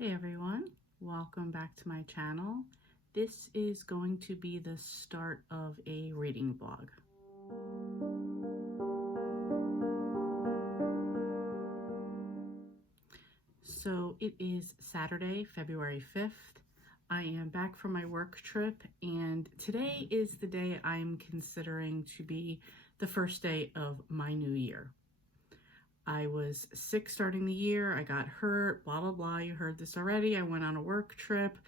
Hey everyone, welcome back to my channel. This is going to be the start of a reading vlog. So it is Saturday, February 5th. I am back from my work trip and today is the day I'm considering to be the first day of my new year. I was sick starting the year, I got hurt, blah, blah, blah. You heard this already. I went on a work trip.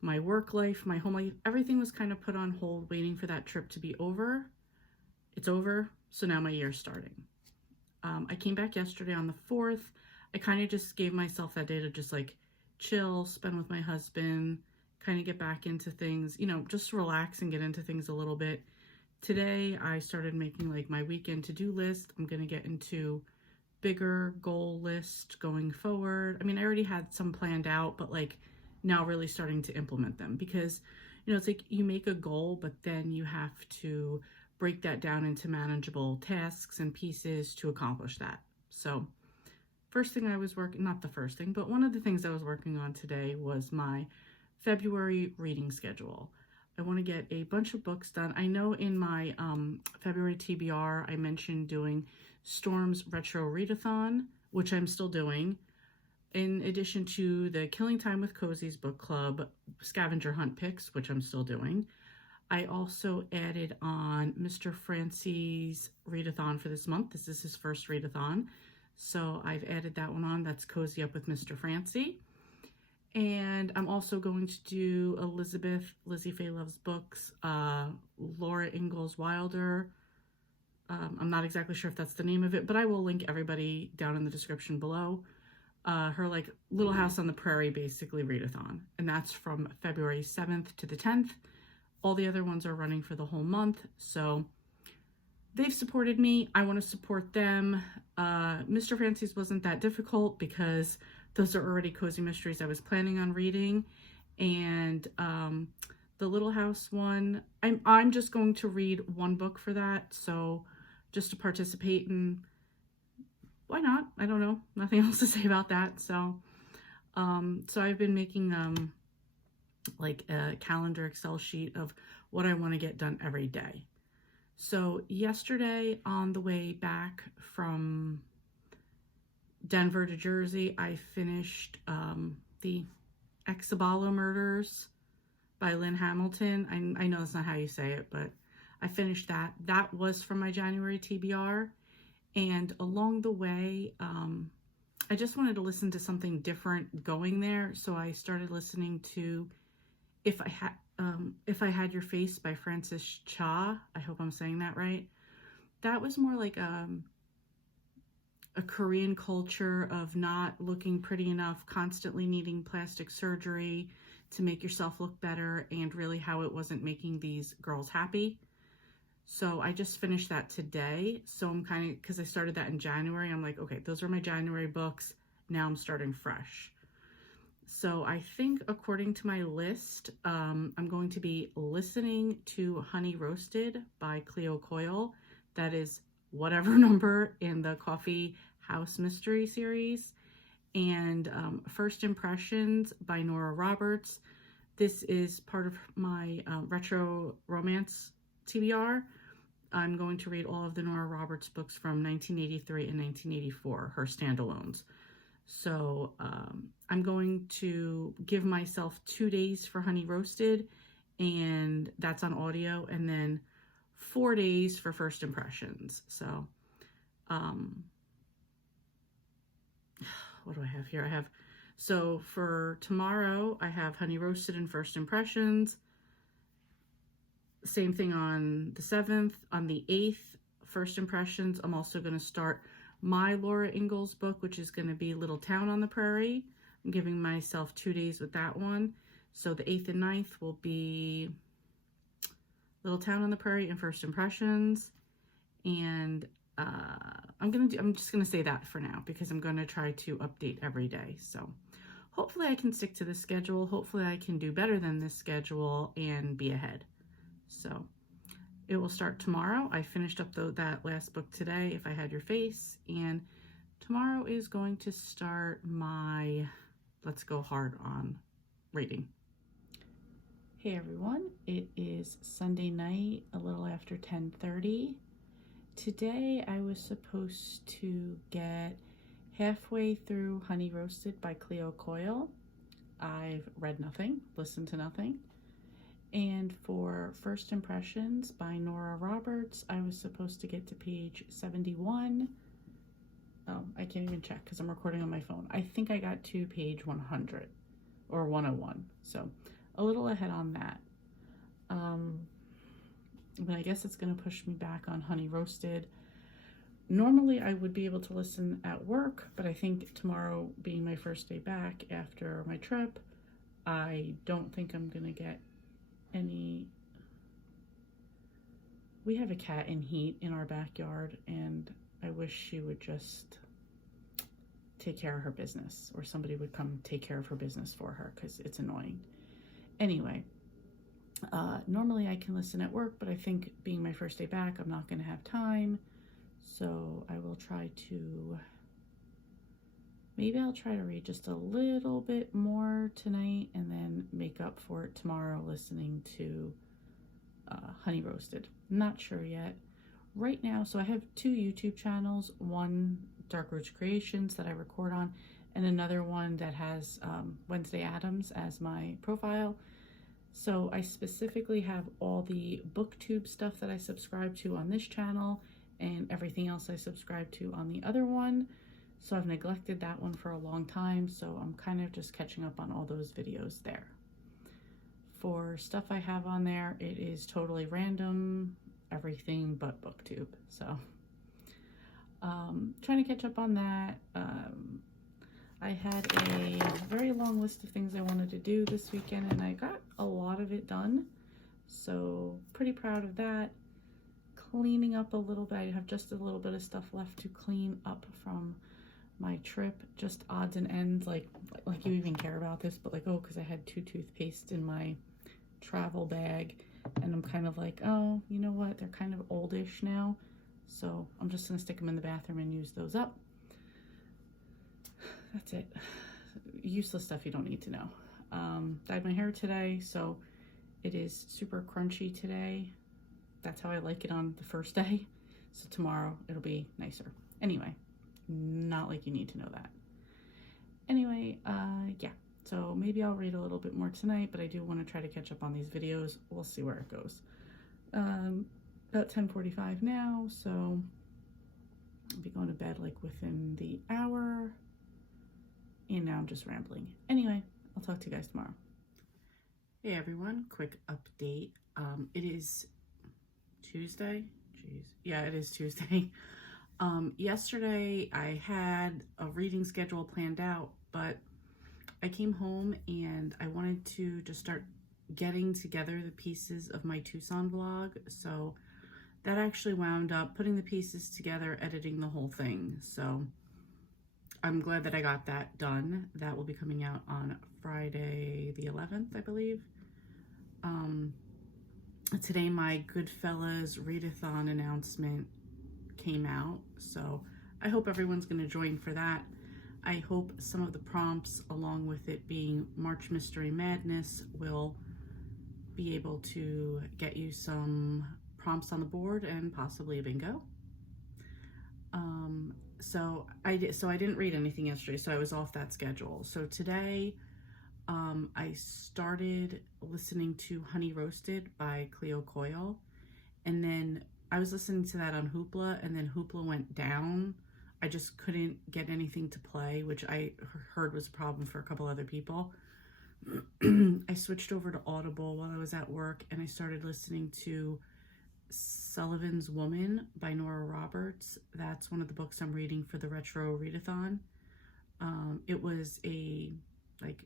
My work life, my home life, everything was kind of put on hold waiting for that trip to be over. It's over, so now my year's starting. I came back yesterday on the 4th. I kind of just gave myself that day to just like chill, spend with my husband, kind of get back into things, just relax and get into things a little bit. Today, I started making like my weekend to-do list. I'm going to get into bigger goal list going forward. I mean, I already had some planned out, but like now really starting to implement them because, it's like you make a goal, but then you have to break that down into manageable tasks and pieces to accomplish that. So first thing I was working, not the first thing, but one of the things I was working on today was my February reading schedule. I want to get a bunch of books done. I know in my February TBR, I mentioned doing Storm's Retro Readathon, which I'm still doing, in addition to the Killing Time with Cozy's book club scavenger hunt picks, which I'm still doing. I also added on Mr. Francie's readathon for this month. This is his first readathon. So I've added that one on. That's Cozy Up with Mr. Francie. And I'm also going to do Elizabeth, Lizzie Faye Loves Books, Laura Ingalls Wilder. I'm not exactly sure if that's the name of it, but I will link everybody down in the description below. Her like Little House on the Prairie basically readathon. And that's from February 7th to the 10th. All the other ones are running for the whole month. So they've supported me. I want to support them. Mr. Francie's wasn't that difficult because those are already cozy mysteries I was planning on reading. And the Little House one, I'm just going to read one book for that. So just to participate in, why not? I don't know. Nothing else to say about that. So I've been making like a calendar Excel sheet of what I want to get done every day. So yesterday on the way back from Denver to Jersey, I finished the Exabalo Murders by Lynn Hamilton. I know that's not how you say it, but I finished that. That was from my January TBR. And along the way, I just wanted to listen to something different going there. So I started listening to If I Had Your Face by Francis Cha. I hope I'm saying that right. That was more like a Korean culture of not looking pretty enough, constantly needing plastic surgery to make yourself look better, and really how it wasn't making these girls happy. So I just finished that today. So I'm kind of, because I started that in January, I'm like, okay, those are my January books. Now I'm starting fresh. So I think according to my list, I'm going to be listening to Honey Roasted by Cleo Coyle. That is whatever number in the Coffee House Mystery series. And First Impressions by Nora Roberts. This is part of my retro romance TBR. I'm going to read all of the Nora Roberts books from 1983 and 1984, her standalones. So I'm going to give myself 2 days for Honey Roasted, and that's on audio, and then 4 days for First Impressions. So what do I have here? So for tomorrow, I have Honey Roasted and First Impressions. Same thing on the 7th. On the 8th, First Impressions. I'm also going to start my Laura Ingalls book, which is going to be Little Town on the Prairie. I'm giving myself 2 days with that one. So the 8th and 9th will be Little Town on the Prairie and First Impressions. And I'm just going to say that for now because I'm going to try to update every day. So hopefully I can stick to this schedule. Hopefully I can do better than this schedule and be ahead. So it will start tomorrow. I finished up that last book today, If I Had Your Face, and tomorrow is going to start my let's go hard on reading. Hey everyone, it is Sunday night, a little after 10:30. Today I was supposed to get halfway through Honey Roasted by Cleo Coyle. I've read nothing, listened to nothing. And for First Impressions by Nora Roberts, I was supposed to get to page 71. Oh, I can't even check because I'm recording on my phone. I think I got to page 100 or 101. So a little ahead on that. But I guess it's going to push me back on Honey Roasted. Normally I would be able to listen at work, but I think tomorrow being my first day back after my trip, I don't think I'm going to get any. We have a cat in heat in our backyard, and I wish she would just take care of her business, or somebody would come take care of her business for her, because it's annoying. Anyway, normally I can listen at work, but I think being my first day back, I'm not going to have time. So I will try to, maybe I'll try to read just a little bit more tonight and then make up for it tomorrow listening to Honey Roasted. Not sure yet. Right now, so I have two YouTube channels, one Dark Roots Creations that I record on, and another one that has Wednesday Addams as my profile. So I specifically have all the booktube stuff that I subscribe to on this channel and everything else I subscribe to on the other one. So I've neglected that one for a long time, so I'm kind of just catching up on all those videos there. For stuff I have on there, it is totally random, everything but booktube. So trying to catch up on that. I had a very long list of things I wanted to do this weekend, and I got a lot of it done, so pretty proud of that. Cleaning up a little bit. I have just a little bit of stuff left to clean up from my trip, just odds and ends, like you even care about this, but like, oh, because I had 2 toothpastes in my travel bag, and I'm kind of like, oh, you know what, they're kind of oldish now, so I'm just gonna stick them in the bathroom and use those up. That's it. Useless stuff you don't need to know. Dyed my hair today, so it is super crunchy today. That's how I like it on the first day. So tomorrow it'll be nicer. Anyway, not like you need to know that. Anyway, yeah. So maybe I'll read a little bit more tonight, but I do want to try to catch up on these videos. We'll see where it goes. About 10:45 now, so I'll be going to bed like within the hour. And now I'm just rambling. Anyway, I'll talk to you guys tomorrow. Hey everyone, quick update. It is Tuesday. Jeez. Yeah, it is Tuesday. Yesterday I had a reading schedule planned out, but I came home and I wanted to just start getting together the pieces of my Tucson vlog. So that actually wound up putting the pieces together, editing the whole thing. So I'm glad that I got that done. That will be coming out on Friday the 11th, I believe. Today my Goodfellas readathon announcement came out, so I hope everyone's going to join for that. I hope some of the prompts, along with it being March Mystery Madness, will be able to get you some prompts on the board and possibly a bingo. So I didn't read anything yesterday, so I was off that schedule. So today I started listening to Honey Roasted by Cleo Coyle, and then I was listening to that on Hoopla, and then Hoopla went down. I just couldn't get anything to play, which I heard was a problem for a couple other people. I switched over to Audible while I was at work, and I started listening to Sullivan's Woman by Nora Roberts. That's one of the books I'm reading for the retro readathon. It was like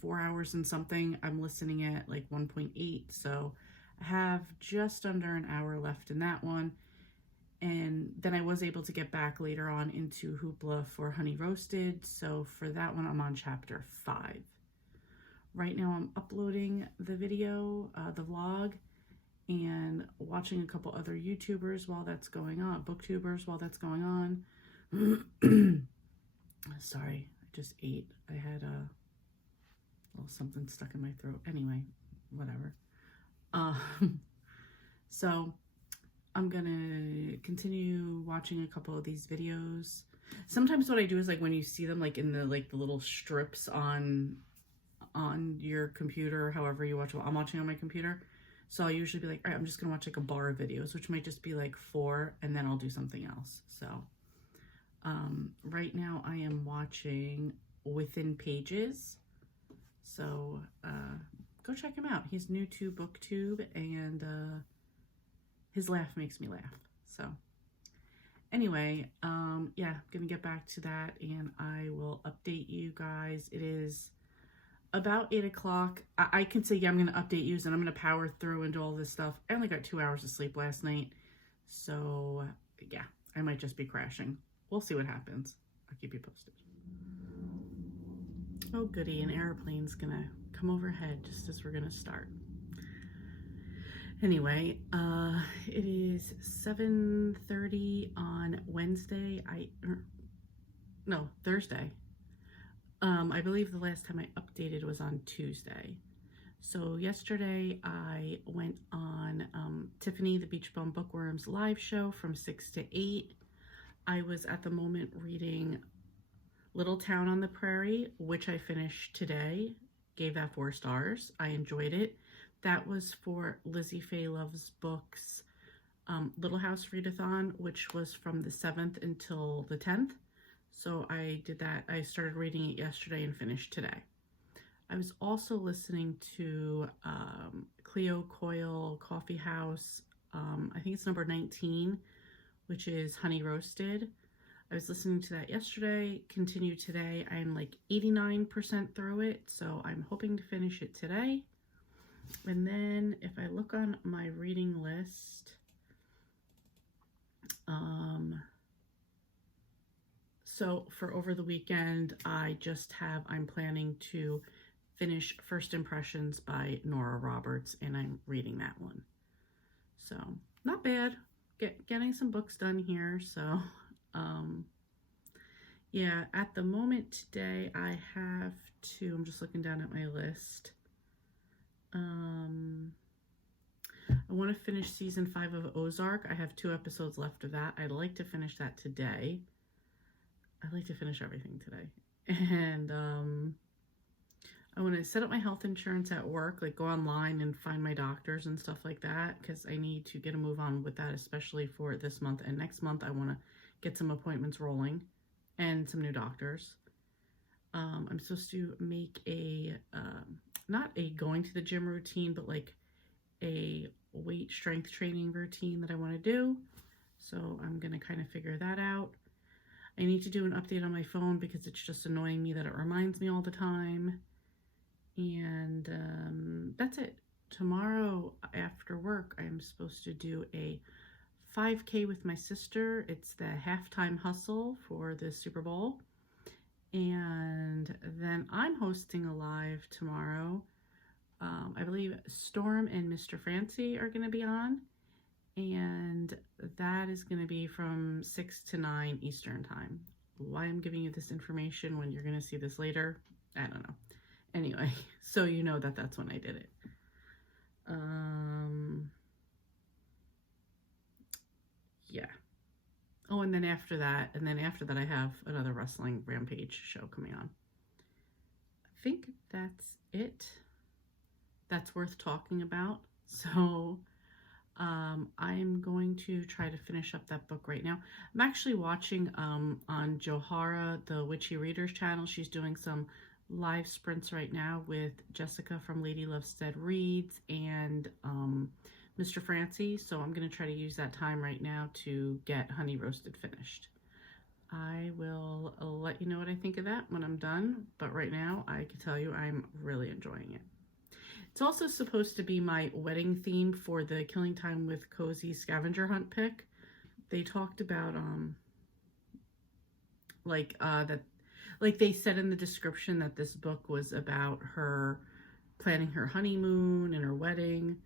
4 hours and something. I'm listening at like 1.8, so I have just under an hour left in that one. And then I was able to get back later on into Hoopla for Honey Roasted, so for that one I'm on chapter 5. Right now I'm uploading the video, the vlog, and watching a couple other YouTubers while that's going on, booktubers while that's going on. Sorry, just ate. I had a little something stuck in my throat. Anyway, whatever. So I'm gonna continue watching a couple of these videos. Sometimes what I do is like when you see them like in the little strips on your computer, however you watch. I'm watching on my computer, so I'll usually be like, all right, I'm just gonna watch like a bar of videos, which might just be like 4, and then I'll do something else. So right now I am watching Within Pages, so go check him out. He's new to BookTube, and his laugh makes me laugh. So anyway, yeah, I'm gonna get back to that, and I will update you guys. It is about 8 o'clock. I can say, yeah, I'm going to update you, and I'm going to power through and do all this stuff. I only got 2 hours of sleep last night. So, yeah, I might just be crashing. We'll see what happens. I'll keep you posted. Oh, goody. An airplane's going to come overhead just as we're going to start. Anyway, it is 7:30 on Wednesday. Thursday. I believe the last time I updated was on Tuesday. So yesterday I went on Tiffany the Beach Bum Bookworm's live show from 6 to 8. I was at the moment reading Little Town on the Prairie, which I finished today. Gave that 4 stars. I enjoyed it. That was for Lizzie Faye Loves Books Little House Readathon, which was from the 7th until the 10th. So I did that. I started reading it yesterday and finished today. I was also listening to Cleo Coyle Coffee House. I think it's number 19, which is Honey Roasted. I was listening to that yesterday, continued today. I'm like 89% through it, so I'm hoping to finish it today. And then if I look on my reading list, so for over the weekend, I'm planning to finish First Impressions by Nora Roberts, and I'm reading that one. So not bad, getting some books done here. So yeah, at the moment today I have I'm just looking down at my list. I want to finish season 5 of Ozark. I have 2 episodes left of that. I'd like to finish that today. I like to finish everything today. And I want to set up my health insurance at work, like go online and find my doctors and stuff like that, because I need to get a move on with that, especially for this month and next month. I want to get some appointments rolling and some new doctors. I'm supposed to make not a going to the gym routine, but like a weight strength training routine that I want to do. So I'm going to kind of figure that out. I need to do an update on my phone because it's just annoying me that it reminds me all the time. And that's it. Tomorrow after work, I'm supposed to do a 5K with my sister. It's the halftime hustle for the Super Bowl. And then I'm hosting a live tomorrow. I believe Storm and Mr. Francie are going to be on. And that is going to be from 6 to 9 Eastern time. Why I'm giving you this information when you're going to see this later, I don't know. Anyway, so you know that that's when I did it. Yeah. Oh, and then after that I have another wrestling Rampage show coming on. I think that's it. That's worth talking about. So I'm going to try to finish up that book right now. I'm actually watching on Johara, the Witchy Readers channel. She's doing some live sprints right now with Jessica from Lady Lovestead Reads and Mr. Francie. So I'm going to try to use that time right now to get Honey Roasted finished. I will let you know what I think of that when I'm done. But right now, I can tell you I'm really enjoying it. It's also supposed to be my wedding theme for the Killing Time with Cozy scavenger hunt pick. They talked about that they said in the description that this book was about her planning her honeymoon and her wedding.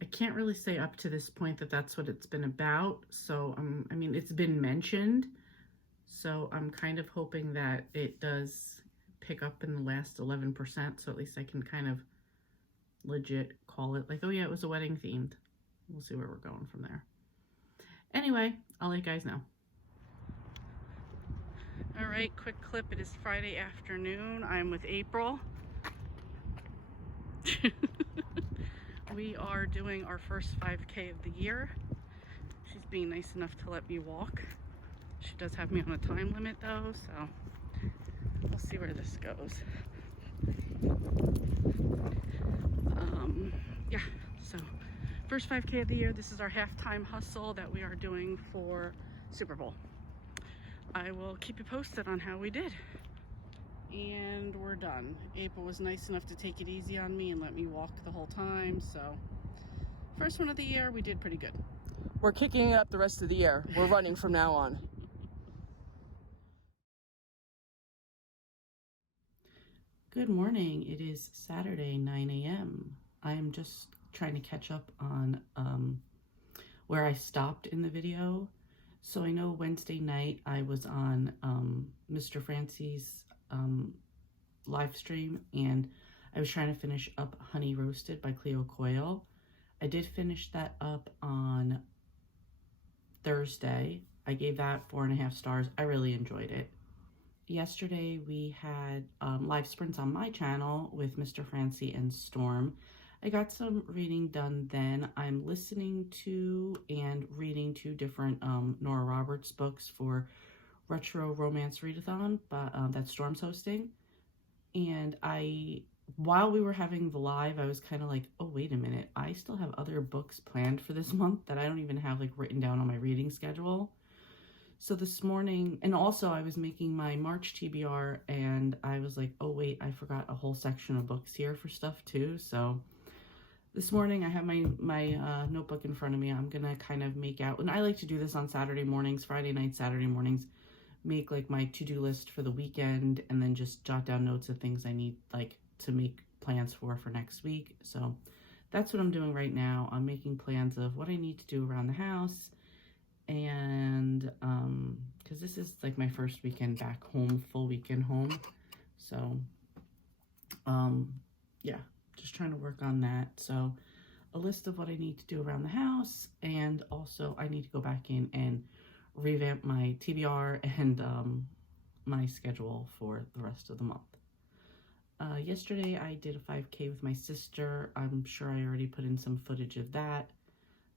I can't really say up to this point that that's what it's been about. So I mean, it's been mentioned. So I'm kind of hoping that it does pick up in the last 11%, so at least I can kind of legit call it like, oh yeah, it was a wedding themed. We'll see where we're going from there. Anyway, I'll let you guys know. All right, quick clip. It is Friday afternoon. I'm with April. We are doing our first 5K of the year. She's being nice enough to let me walk. She does have me on a time limit though, so we'll see where this goes. Yeah, so first 5K of the year. This is our halftime hustle that we are doing for Super Bowl. I will keep you posted on how we did. And we're done. April was nice enough to take it easy on me and let me walk the whole time, so first one of the year, we did pretty good. We're kicking it up the rest of the year. We're running from now on. Good morning. It is Saturday, 9 a.m. I am just trying to catch up on where I stopped in the video. So I know Wednesday night I was on Mr. Francie's live stream, and I was trying to finish up Honey Roasted by Cleo Coyle. I did finish that up on Thursday. I gave that 4.5 stars. I really enjoyed it. Yesterday we had live sprints on my channel with Mr. Francie and Storm. I got some reading done then. I'm listening to and reading 2 different Nora Roberts books for Retro Romance Readathon that Storm's hosting. And while we were having the live, I was kind of like, oh, wait a minute. I still have other books planned for this month that I don't even have like written down on my reading schedule. So this morning, and also I was making my March TBR, and I was like, oh wait, I forgot a whole section of books here for stuff too. So this morning I have my notebook in front of me. I'm gonna kind of make out, and I like to do this on Saturday mornings, Friday night, Saturday mornings, make like my to-do list for the weekend, and then just jot down notes of things I need like to make plans for next week. So that's what I'm doing right now. I'm making plans of what I need to do around the house. And because this is like my first weekend back home, full weekend home, so yeah, just trying to work on that. So a list of what I need to do around the house, and also I need to go back in and revamp my TBR and my schedule for the rest of the month. Yesterday I did a 5K with my sister. I'm sure I already put in some footage of that.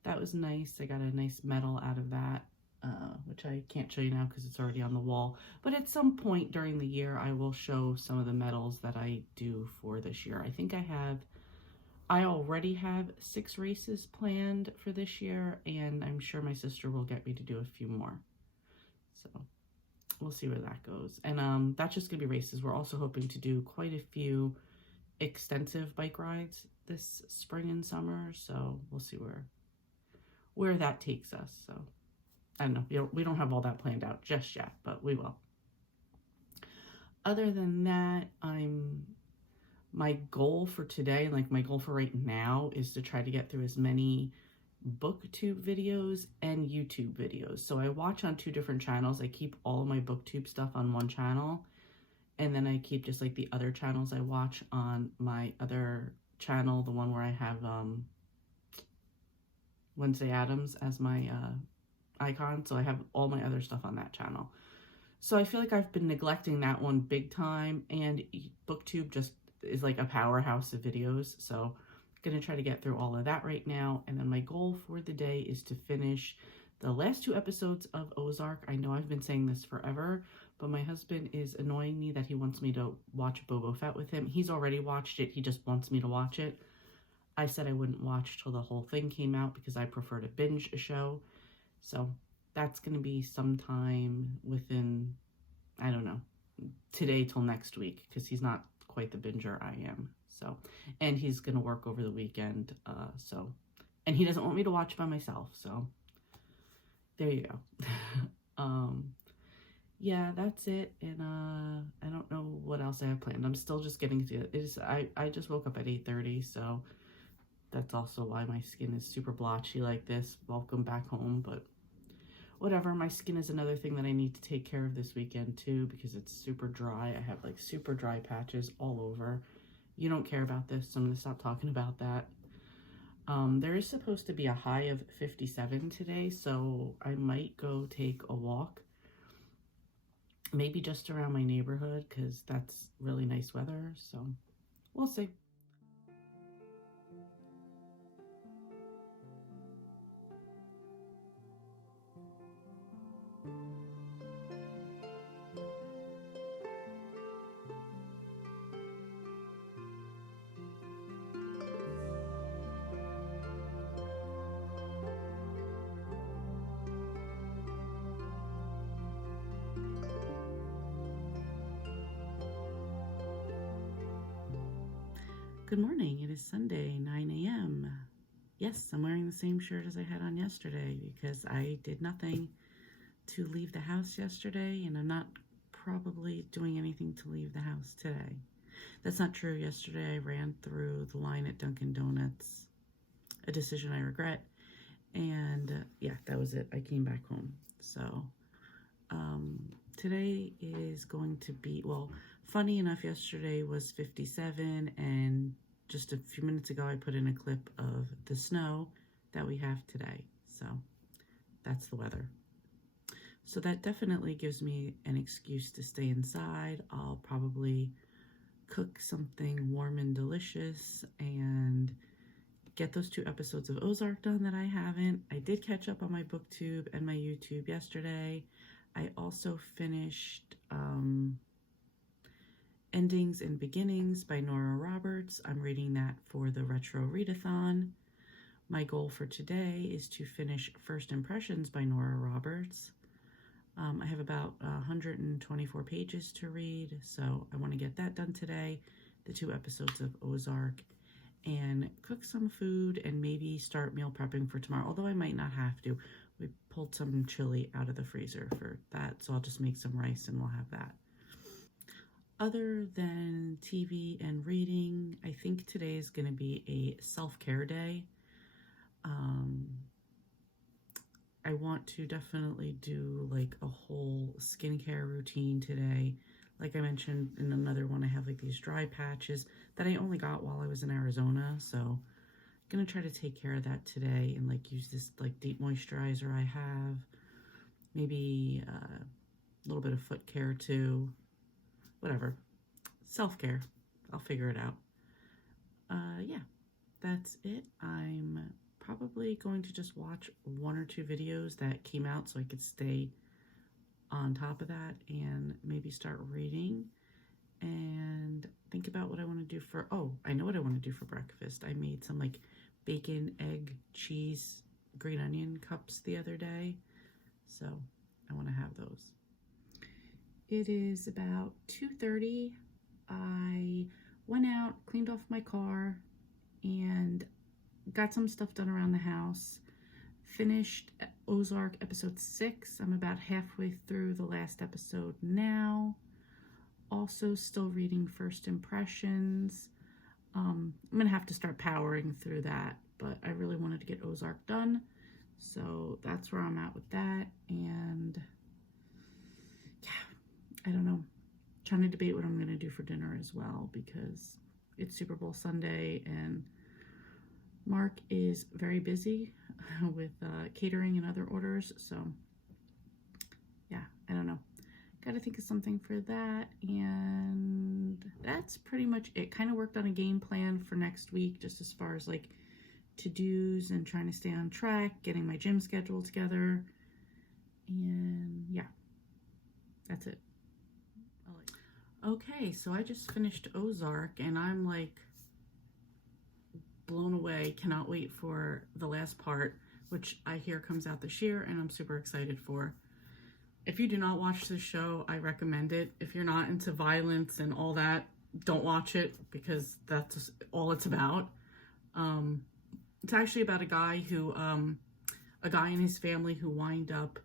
That was nice. I got a nice medal out of that, which I can't show you now because it's already on the wall. But at some point during the year, I will show some of the medals that I do for this year. I think I already have 6 races planned for this year, and I'm sure my sister will get me to do a few more. So we'll see where that goes. And that's just going to be races. We're also hoping to do quite a few extensive bike rides this spring and summer, so we'll see where that takes us. So I don't know, we don't have all that planned out just yet, but we will. Other than that, my goal for today, like my goal for right now, is to try to get through as many booktube videos and YouTube videos. So I watch on 2 different channels. I keep all of my booktube stuff on one channel, and then I keep just like the other channels I watch on my other channel, the one where I have Wednesday Addams as my icon. So I have all my other stuff on that channel. So I feel like I've been neglecting that one big time, and booktube just is like a powerhouse of videos. So I'm gonna try to get through all of that right now. And then my goal for the day is to finish the last 2 episodes of Ozark. I know I've been saying this forever, but my husband is annoying me that he wants me to watch Boba Fett with him. He's already watched it. He just wants me to watch it. I said I wouldn't watch till the whole thing came out because I prefer to binge a show. So that's going to be sometime within, I don't know, today till next week, because he's not quite the binger I am. So, and he's going to work over the weekend. And he doesn't want me to watch by myself. So there you go. Yeah, that's it. And I don't know what else I have planned. I'm still just getting to it. I just woke up at 8:30, so that's also why my skin is super blotchy like this. Welcome back home. But whatever. My skin is another thing that I need to take care of this weekend too, because it's super dry. I have like super dry patches all over. You don't care about this, so I'm gonna stop talking about that. There is supposed to be a high of 57 today, so I might go take a walk. Maybe just around my neighborhood, because that's really nice weather, so we'll see. Good morning. It is Sunday, 9 a.m. Yes, I'm wearing the same shirt as I had on yesterday because I did nothing to leave the house yesterday, and I'm not probably doing anything to leave the house today. That's not true. Yesterday I ran through the line at Dunkin' Donuts, a decision I regret, and yeah, that was it. I came back home. So today is going to be, well, funny enough, yesterday was 57, and just a few minutes ago I put in a clip of the snow that we have today. So that's the weather. So that definitely gives me an excuse to stay inside. I'll probably cook something warm and delicious and get those 2 episodes of Ozark done that I haven't. I did catch up on my booktube and my YouTube yesterday. I also finished Endings and Beginnings by Nora Roberts. I'm reading that for the Retro Readathon. My goal for today is to finish First Impressions by Nora Roberts. I have about 124 pages to read, so I want to get that done today, the 2 episodes of Ozark, and cook some food and maybe start meal prepping for tomorrow, although I might not have to. We pulled some chili out of the freezer for that, so I'll just make some rice and we'll have that. Other than TV and reading, I think today is going to be a self-care day. I want to definitely do like a whole skincare routine today. Like I mentioned in another one, I have like these dry patches that I only got while I was in Arizona, so I'm gonna try to take care of that today and like use this like deep moisturizer I have. Maybe a little bit of foot care too. Whatever. Self-care. I'll figure it out. Yeah, that's it. I'm probably going to just watch 1 or 2 videos that came out so I could stay on top of that and maybe start reading and think about what I want to do for, oh, I know what I want to do for breakfast. I made some like bacon, egg, cheese, green onion cups the other day, so I want to have those. It is about 2:30. I went out, cleaned off my car, and got some stuff done around the house. Finished Ozark episode 6. I'm about halfway through the last episode now. Also still reading First Impressions. I'm gonna have to start powering through that, but I really wanted to get Ozark done. So that's where I'm at with that. And yeah, I don't know. Trying to debate what I'm going to do for dinner as well, because it's Super Bowl Sunday and Mark is very busy with catering and other orders. So yeah, I don't know. Got to think of something for that. And that's pretty much it. Kind of worked on a game plan for next week, just as far as like to-dos and trying to stay on track, getting my gym schedule together. And yeah, that's it. Okay, so I just finished Ozark and I'm like blown away. Cannot wait for the last part, which I hear comes out this year and I'm super excited for. If you do not watch this show, I recommend it. If you're not into violence and all that, don't watch it, because that's all it's about. It's actually about a guy and his family who wind up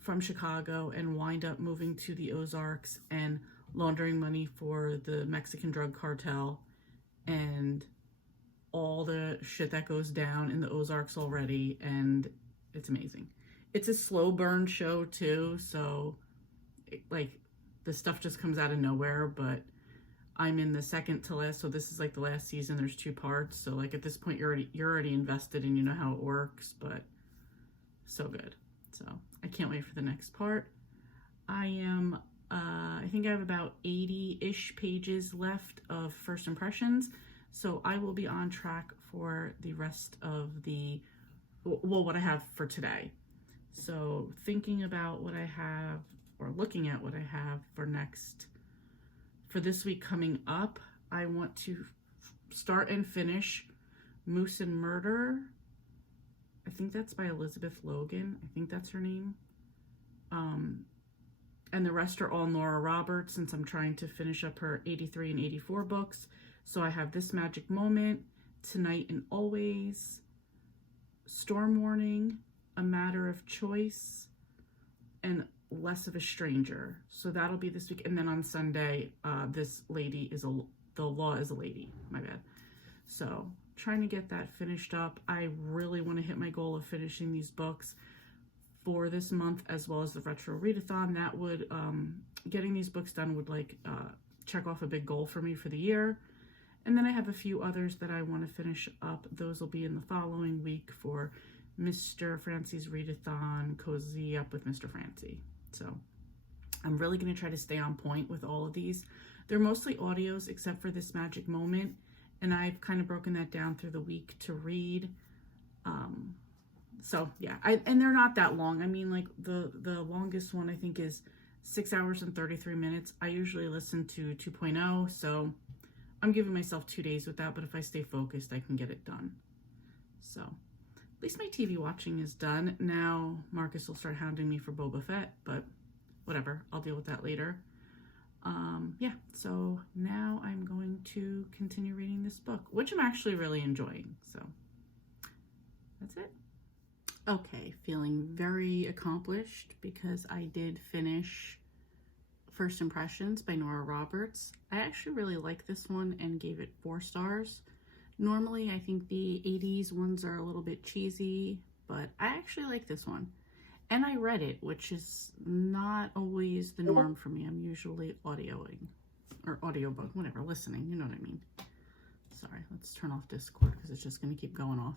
from Chicago and wind up moving to the Ozarks and laundering money for the Mexican drug cartel, and all the shit that goes down in the Ozarks already, and it's amazing. It's a slow burn show too, so like the stuff just comes out of nowhere, but I'm in the second to last, so this is like the last season. There's 2 parts, so like at this point you're already invested and you know how it works, but so good. So I can't wait for the next part. I think I have about 80-ish pages left of first impressions, so I will be on track for the rest of what I have for today. So thinking about what I have, or looking at what I have for this week coming up, I want to start and finish Moose and Murder. I think that's by Elizabeth Logan. I think that's her name. And the rest are all Nora Roberts, since I'm trying to finish up her 83 and 84 books. So I have This Magic Moment, Tonight and Always, Storm Warning, A Matter of Choice, and Less of a Stranger. So that'll be this week. And then on Sunday, The Law is a Lady. My bad. So trying to get that finished up. I really want to hit my goal of finishing these books for this month, as well as the retro readathon. That would getting these books done would check off a big goal for me for the year. And then I have a few others that I want to finish up. Those will be in the following week for Mr. Francie's readathon, Cozy Up with Mr. Francie. So I'm really going to try to stay on point with all of these. They're mostly audios except for This Magic Moment, and I've kind of broken that down through the week to read. So yeah, and they're not that long. I mean, like the longest one I think is 6 hours and 33 minutes. I usually listen to 2.0, so I'm giving myself 2 days with that, but if I stay focused, I can get it done. So at least my TV watching is done. Now Marcus will start hounding me for Boba Fett, but whatever, I'll deal with that later. Yeah, so now I'm going to continue reading this book, which I'm actually really enjoying. So that's it. Okay, feeling very accomplished because I did finish First Impressions by Nora Roberts. I actually really like this one and gave it 4 stars. Normally, I think the 80s ones are a little bit cheesy, but I actually like this one. And I read it, which is not always the norm for me. I'm usually audioing, or audiobook, whatever, listening, you know what I mean. Sorry, let's turn off Discord because it's just going to keep going off.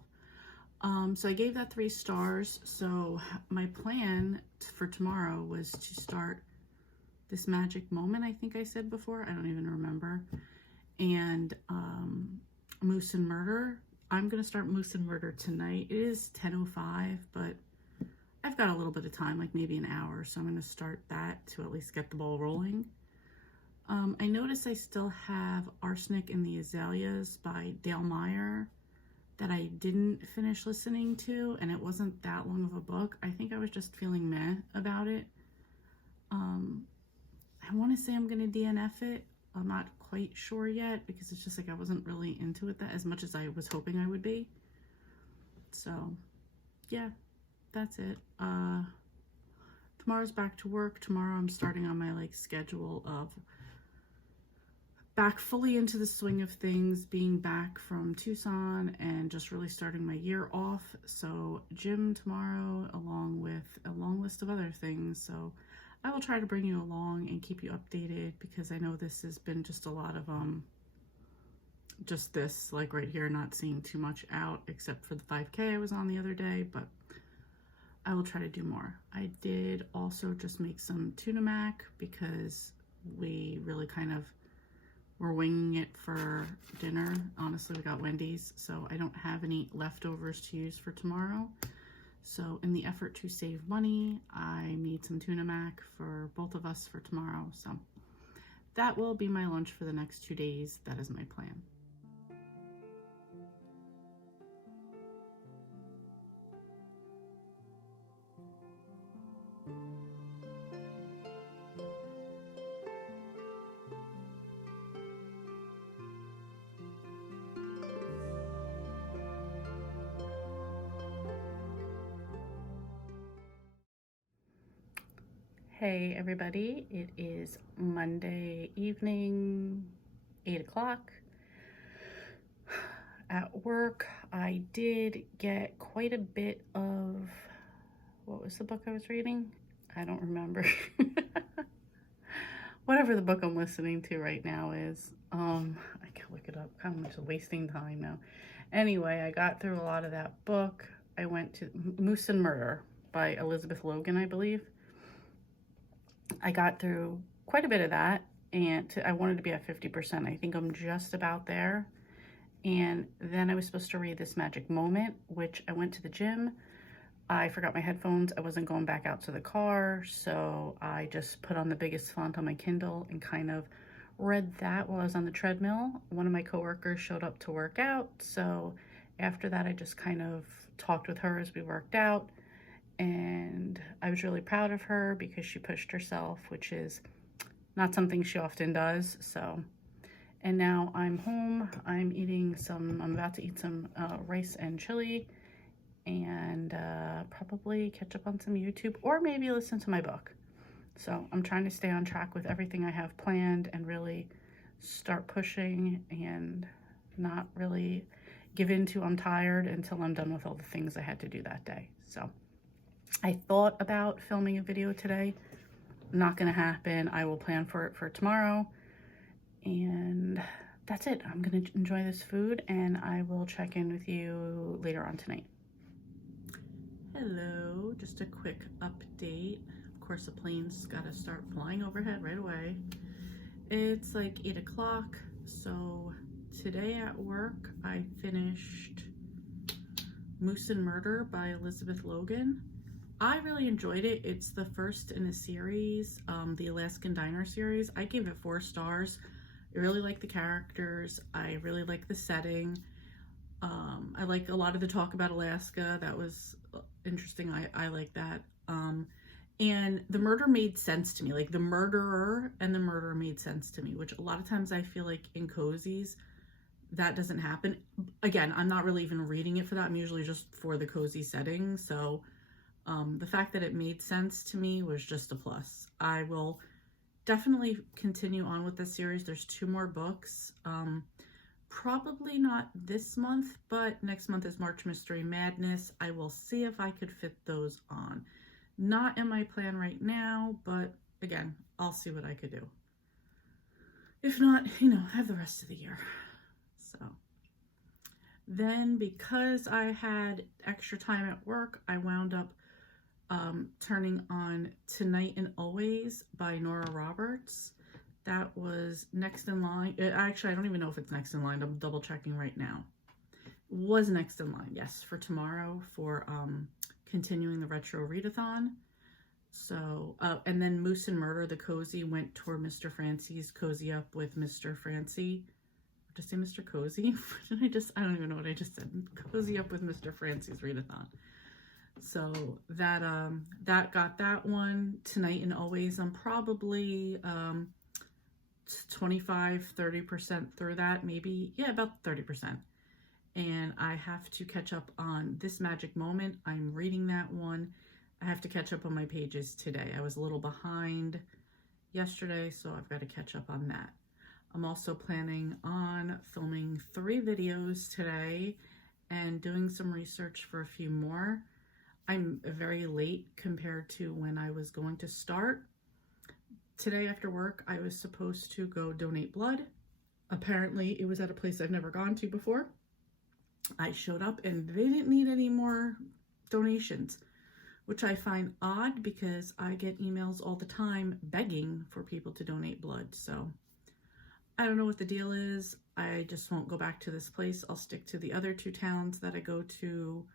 So I gave that 3 stars. So my plan for tomorrow was to start This Magic Moment, I think I said before. I don't even remember. And Moose and Murder. I'm going to start Moose and Murder tonight. It is 10:05, but I've got a little bit of time, like maybe an hour. So I'm going to start that to at least get the ball rolling. I noticed I still have Arsenic in the Azaleas by Dale Meyer that I didn't finish listening to, and it wasn't that long of a book. I think I was just feeling meh about it. I want to say I'm going to DNF it. I'm not quite sure yet because it's just like I wasn't really into it that as much as I was hoping I would be. So yeah, that's it. Tomorrow's back to work. Tomorrow I'm starting on my schedule of back fully into the swing of things, being back from Tucson and just really starting my year off. So gym tomorrow, along with a long list of other things. So I will try to bring you along and keep you updated, because I know this has been just a lot of just this right here, not seeing too much out except for the 5K I was on the other day, but I will try to do more. I did also just make some tuna mac because we really kind of were winging it for dinner. Honestly, we got Wendy's, so I don't have any leftovers to use for tomorrow. So in the effort to save money, I made some tuna mac for both of us for tomorrow. So that will be my lunch for the next 2 days. That is my plan. Hey everybody, it is Monday evening, 8 o'clock. At work, I did get quite a bit of what was the book I was reading? I don't remember. Whatever the book I'm listening to right now is. I can look it up. I'm just wasting time now. Anyway, I got through a lot of that book. I went to Moose and Murder by Elizabeth Logan, I believe. I got through quite a bit of that, and I wanted to be at 50%. I think I'm just about there. And then I was supposed to read This Magic Moment, which I went to the gym. I forgot my headphones. I wasn't going back out to the car, so I just put on the biggest font on my Kindle and kind of read that while I was on the treadmill. One of my coworkers showed up to work out, so after that I just kind of talked with her as we worked out, and I was really proud of her because she pushed herself, which is not something she often does. So, and now I'm home. I'm about to eat some rice and chili, and probably catch up on some YouTube or maybe listen to my book. So I'm trying to stay on track with everything I have planned and really start pushing and not really give in to I'm tired until I'm done with all the things I had to do that day. So I thought about filming a video today. Not gonna happen. I will plan for it for tomorrow. And that's it. I'm gonna enjoy this food and I will check in with you later on tonight. Hello, just a quick update. Of course, the plane's gotta start flying overhead right away. It's like 8 o'clock, so today at work I finished Moose and Murder by Elizabeth Logan. I really enjoyed it. It's the first in a series, the Alaskan Diner series. I gave it 4 stars. I really like the characters. I really like the setting. I like a lot of the talk about Alaska. That was interesting. I like that. And the murder made sense to me. Like the murderer and the murder made sense to me, which a lot of times I feel like in cozies, that doesn't happen. Again, I'm not really even reading it for that. I'm usually just for the cozy setting. So the fact that it made sense to me was just a plus. I will definitely continue on with this series. There's 2 more books. Probably not this month, but next month is March Mystery Madness. I will see if I could fit those on. Not in my plan right now, but again, I'll see what I could do. If not, I have the rest of the year. So then, because I had extra time at work, I wound up turning on Tonight and Always by Nora Roberts. That was next in line. Actually, I don't even know if it's next in line. I'm double checking right now. Was next in line, yes, for tomorrow for continuing the retro readathon. So, and then Moose and Murder, the cozy, went toward Mr. Francie's Cozy Up with Mr. Francie. Did I say Mr. Cozy? I don't even know what I just said. Cozy Up with Mr. Francie's readathon. So that got that one. Tonight and Always, I'm probably 25-30% through that, maybe, yeah, about 30%. And I have to catch up on This Magic Moment. I'm reading that one. I have to catch up on my pages today. I was a little behind yesterday, so I've got to catch up on that. I'm also planning on filming 3 videos today and doing some research for a few more. I'm very late compared to when I was going to start. Today after work, I was supposed to go donate blood. Apparently, it was at a place I've never gone to before. I showed up and they didn't need any more donations, which I find odd because I get emails all the time begging for people to donate blood. So I don't know what the deal is. I just won't go back to this place. I'll stick to the other 2 towns that I go to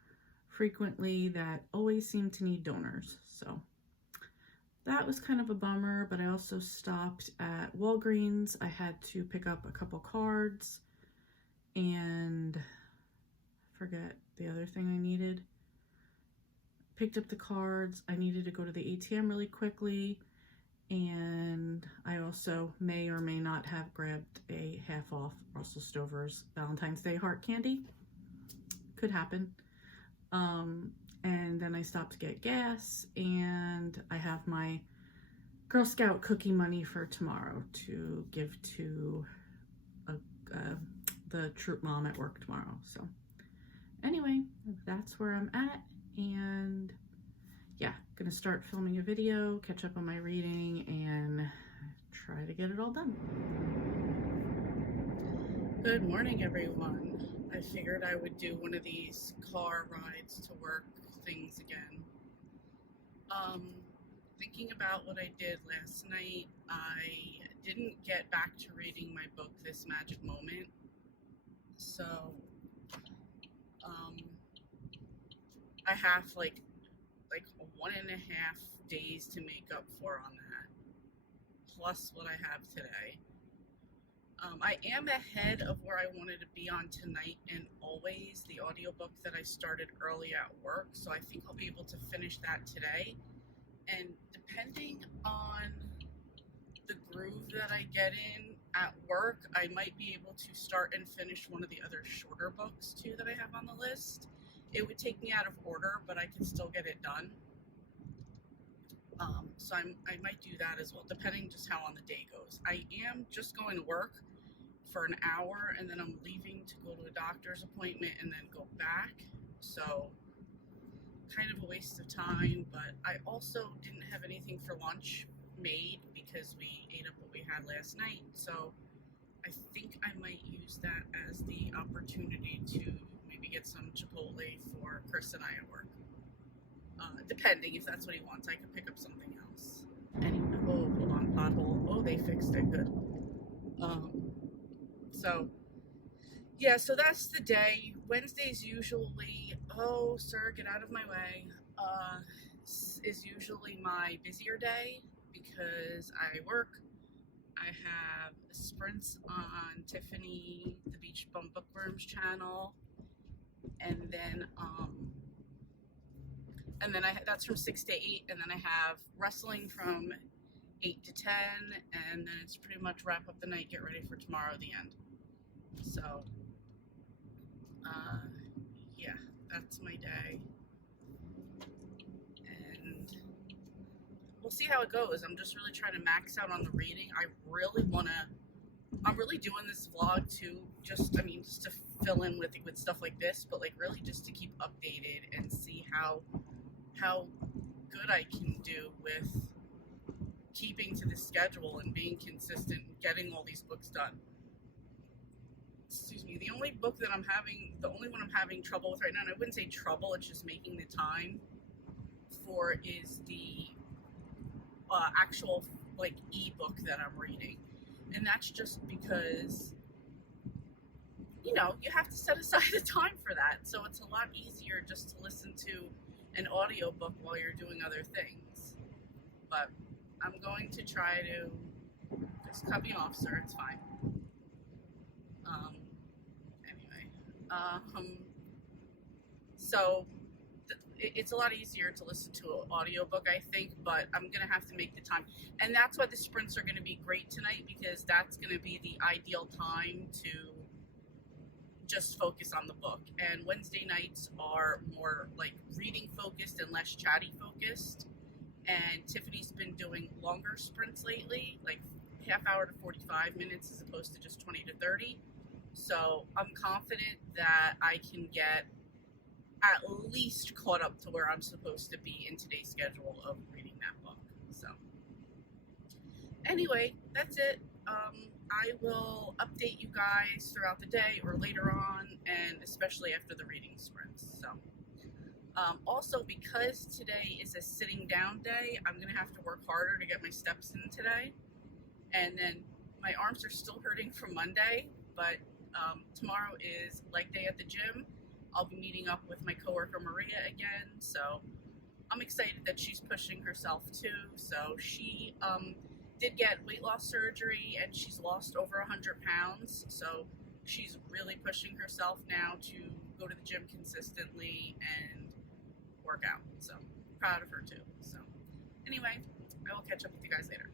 frequently that always seem to need donors. So that was kind of a bummer, but I also stopped at Walgreens. I had to pick up a couple cards and I forget the other thing I needed. Picked up the cards. I needed to go to the ATM really quickly, and I also may or may not have grabbed a half off Russell Stover's Valentine's Day heart candy. Could happen. And then I stopped to get gas, and I have my Girl Scout cookie money for tomorrow to give to the troop mom at work tomorrow. So anyway, that's where I'm at, and yeah, gonna start filming a video, catch up on my reading, and try to get it all done. Good morning, everyone. I figured I would do one of these car rides to work things again. Thinking about what I did last night, I didn't get back to reading my book, This Magic Moment. So, I have like 1.5 days to make up for on that, plus what I have today. I am ahead of where I wanted to be on Tonight and Always, the audiobook that I started early at work, so I think I'll be able to finish that today. And depending on the groove that I get in at work, I might be able to start and finish one of the other shorter books too that I have on the list. It would take me out of order, but I can still get it done. So I might do that as well, depending just how on the day goes. I am just going to work for an hour, and then I'm leaving to go to a doctor's appointment and then go back. So kind of a waste of time, but I also didn't have anything for lunch made because we ate up what we had last night. So I think I might use that as the opportunity to maybe get some Chipotle for Chris and I at work. Depending if that's what he wants, I could pick up something else. Anyway, oh, hold on, pothole. Oh, they fixed it, good. So yeah, so that's the day. Wednesday's usually, oh, sir, get out of my way, is usually my busier day because I work. I have sprints on Tiffany, the Beach Bum Bookworms channel, and then that's from 6 to 8, and then I have wrestling from 8 to 10, and then it's pretty much wrap up the night, get ready for tomorrow, the end. So, yeah, that's my day, and we'll see how it goes. I'm just really trying to max out on the reading. I'm really doing this vlog to just to fill in with stuff like this, but like really just to keep updated and see how good I can do with keeping to the schedule and being consistent and getting all these books done. Excuse me, the only one I'm having trouble with right now, and I wouldn't say trouble, it's just making the time for, is the actual like ebook that I'm reading. And that's just because, you have to set aside the time for that. So it's a lot easier just to listen to an audiobook while you're doing other things. But I'm going to try to just cut me off, sir. It's fine. So it's a lot easier to listen to an audiobook, I think, but I'm going to have to make the time. And that's why the sprints are going to be great tonight, because that's going to be the ideal time to just focus on the book. And Wednesday nights are more like reading focused and less chatty focused. And Tiffany's been doing longer sprints lately, like half hour to 45 minutes as opposed to just 20 to 30. So I'm confident that I can get at least caught up to where I'm supposed to be in today's schedule of reading that book. So anyway, that's it. I will update you guys throughout the day or later on, and especially after the reading sprints. So also, because today is a sitting down day, I'm going to have to work harder to get my steps in today. And then my arms are still hurting from Monday, but tomorrow is leg day at the gym. I'll be meeting up with my coworker Maria again, so I'm excited that she's pushing herself too. So she did get weight loss surgery, and she's lost over 100 pounds, so she's really pushing herself now to go to the gym consistently and work out. So proud of her too. So anyway, I will catch up with you guys later.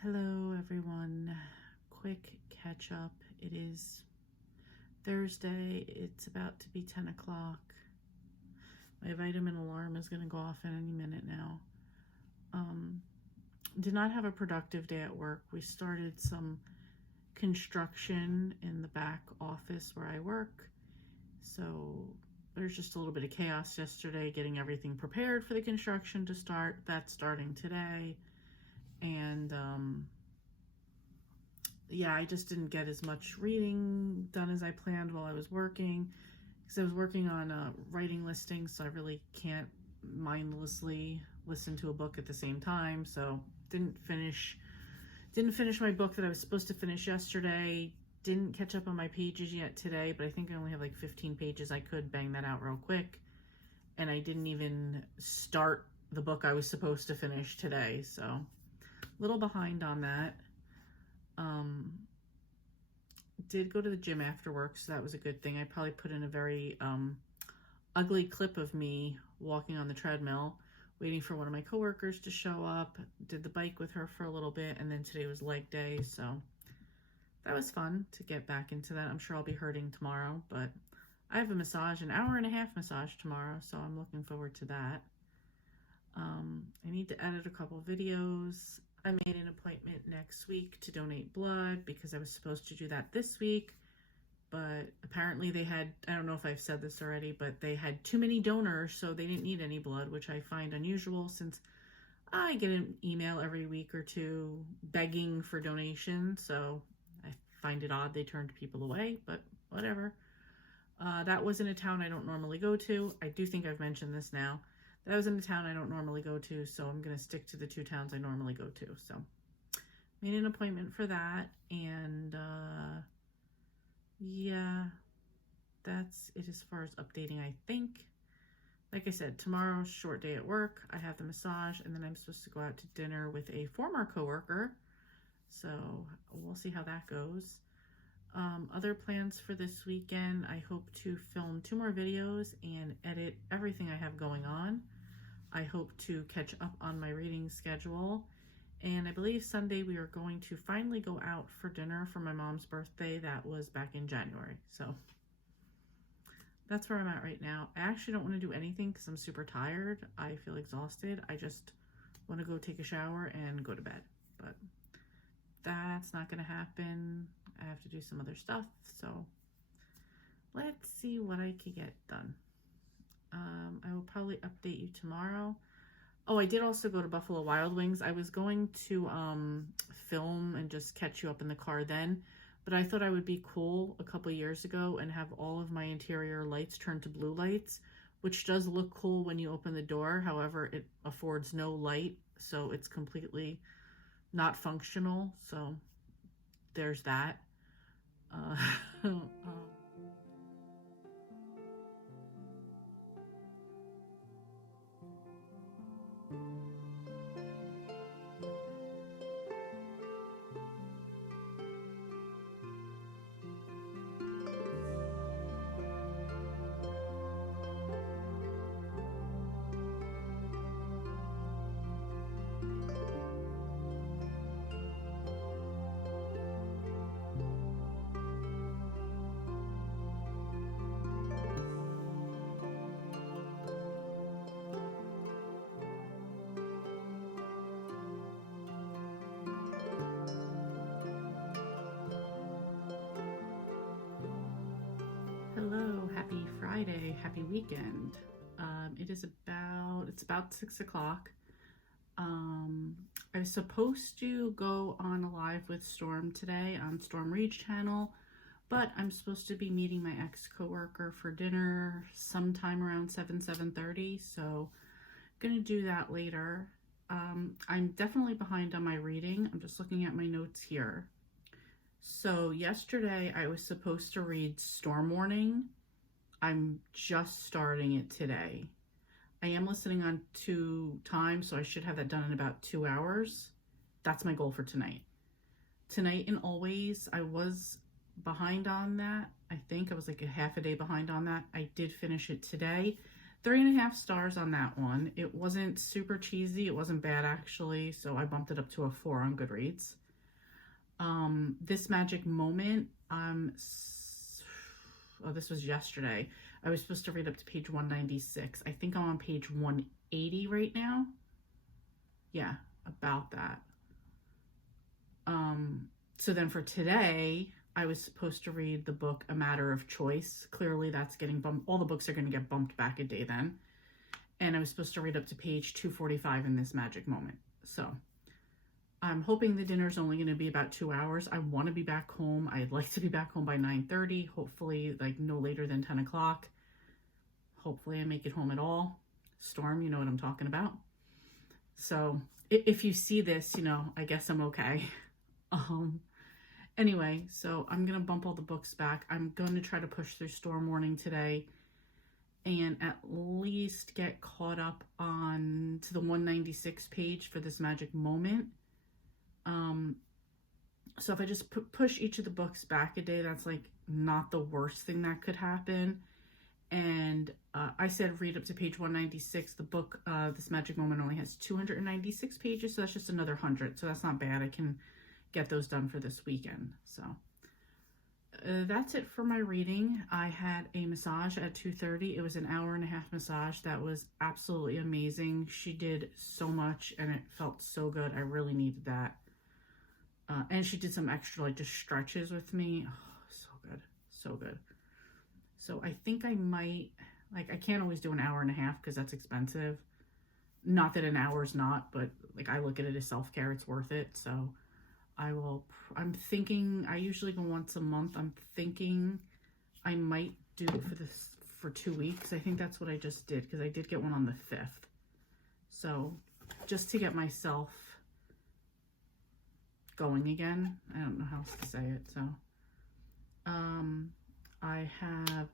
Hello everyone, quick catch up. It is Thursday, it's about to be 10 o'clock. My vitamin alarm is going to go off in any minute now. Did not have a productive day at work. We started some construction in the back office where I work. So there's just a little bit of chaos yesterday getting everything prepared for the construction to start. That's starting today. And yeah, I just didn't get as much reading done as I planned while I was working, because I was working on writing listings, so I really can't mindlessly listen to a book at the same time. So didn't finish my book that I was supposed to finish yesterday. Didn't catch up on my pages yet today, but I think I only have like 15 pages. I could bang that out real quick. And I didn't even start the book I was supposed to finish today, so a little behind on that. Did go to the gym after work, so that was a good thing. I probably put in a very ugly clip of me walking on the treadmill, waiting for one of my coworkers to show up. Did the bike with her for a little bit, and then today was leg day, so that was fun to get back into that. I'm sure I'll be hurting tomorrow, but I have a massage, an hour-and-a-half massage tomorrow, so I'm looking forward to that. I need to edit a couple videos. I made an appointment next week to donate blood because I was supposed to do that this week, but apparently they had, I don't know if I've said this already, but they had too many donors, so they didn't need any blood, which I find unusual since I get an email every week or two begging for donations, so I find it odd they turned people away, but whatever. That was in a town I don't normally go to. I do think I've mentioned this now. That was in a town I don't normally go to, so I'm going to stick to the 2 towns I normally go to. So made an appointment for that, and yeah, that's it as far as updating, I think. Like I said, tomorrow's short day at work. I have the massage, and then I'm supposed to go out to dinner with a former coworker, so we'll see how that goes. Other plans for this weekend, I hope to film 2 more videos and edit everything I have going on. I hope to catch up on my reading schedule, and I believe Sunday we are going to finally go out for dinner for my mom's birthday. That was back in January, so that's where I'm at right now. I actually don't want to do anything because I'm super tired. I feel exhausted. I just want to go take a shower and go to bed, but that's not going to happen. I have to do some other stuff, so let's see what I can get done. I will probably update you tomorrow. Oh, I did also go to Buffalo Wild Wings. I was going to film and just catch you up in the car then, but I thought I would be cool a couple years ago and have all of my interior lights turned to blue lights, which does look cool when you open the door. However, it affords no light, so it's completely not functional. So there's that. Hello, happy Friday, happy weekend. It's about 6 o'clock. I was supposed to go on a live with Storm today on Storm Reach channel, but I'm supposed to be meeting my ex-coworker for dinner sometime around 7:30, so I'm gonna do that later. I'm definitely behind on my reading. I'm just looking at my notes here. So yesterday I was supposed to read Storm Warning. I'm just starting it today. I am listening on 2 times, so I should have that done in about 2 hours. That's my goal for tonight. Tonight and always, I was behind on that. I think I was like a half a day behind on that. I did finish it today. 3.5 stars on that one. It wasn't super cheesy. It wasn't bad actually, so I bumped it up to a 4 on Goodreads. This Magic Moment, oh, this was yesterday. I was supposed to read up to page 196. I think I'm on page 180 right now. Yeah, about that. So then for today, I was supposed to read the book A Matter of Choice. Clearly that's getting bumped. All the books are going to get bumped back a day then. And I was supposed to read up to page 245 in this magic moment. So I'm hoping the dinner's only going to be about 2 hours. I want to be back home. I'd like to be back home by 9:30, hopefully like no later than 10 o'clock. Hopefully I make it home at all. Storm, you know what I'm talking about. So if you see this, you know, I guess I'm okay. Anyway, so I'm going to bump all the books back. I'm going to try to push through Storm Warning today and at least get caught up on to the 196 page for this magic moment. So if I just push each of the books back a day, that's like not the worst thing that could happen. And I said read up to page 196. The book, this magic moment, only has 296 pages, so that's just another 100. So that's not bad. I can get those done for this weekend. So that's it for my reading. I had a massage at 2:30. It was an hour-and-a-half massage that was absolutely amazing. She did so much and it felt so good. I really needed that. And she did some extra like just stretches with me. Oh, so good. So good. So I think I might, like, I can't always do an hour-and-a-half because that's expensive. Not that an hour is not, but like I look at it as self-care. It's worth it. So I'm thinking, I usually go once a month. I'm thinking I might do for 2 weeks. I think that's what I just did because I did get one on the 5th. So just to get myself going again. I don't know how else to say it. So I have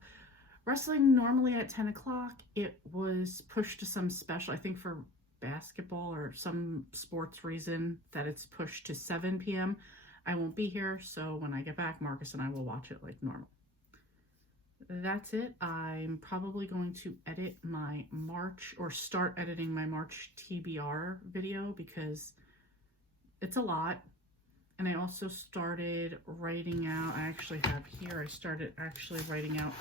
wrestling normally at 10 o'clock. It was pushed to some special, I think for basketball or some sports reason that it's pushed to 7 p.m. I won't be here, so when I get back, Marcus and I will watch it like normal. That's it. I'm probably going to edit my March, or start editing my March TBR video because it's a lot. And I also started writing out, I actually have here, I started actually writing out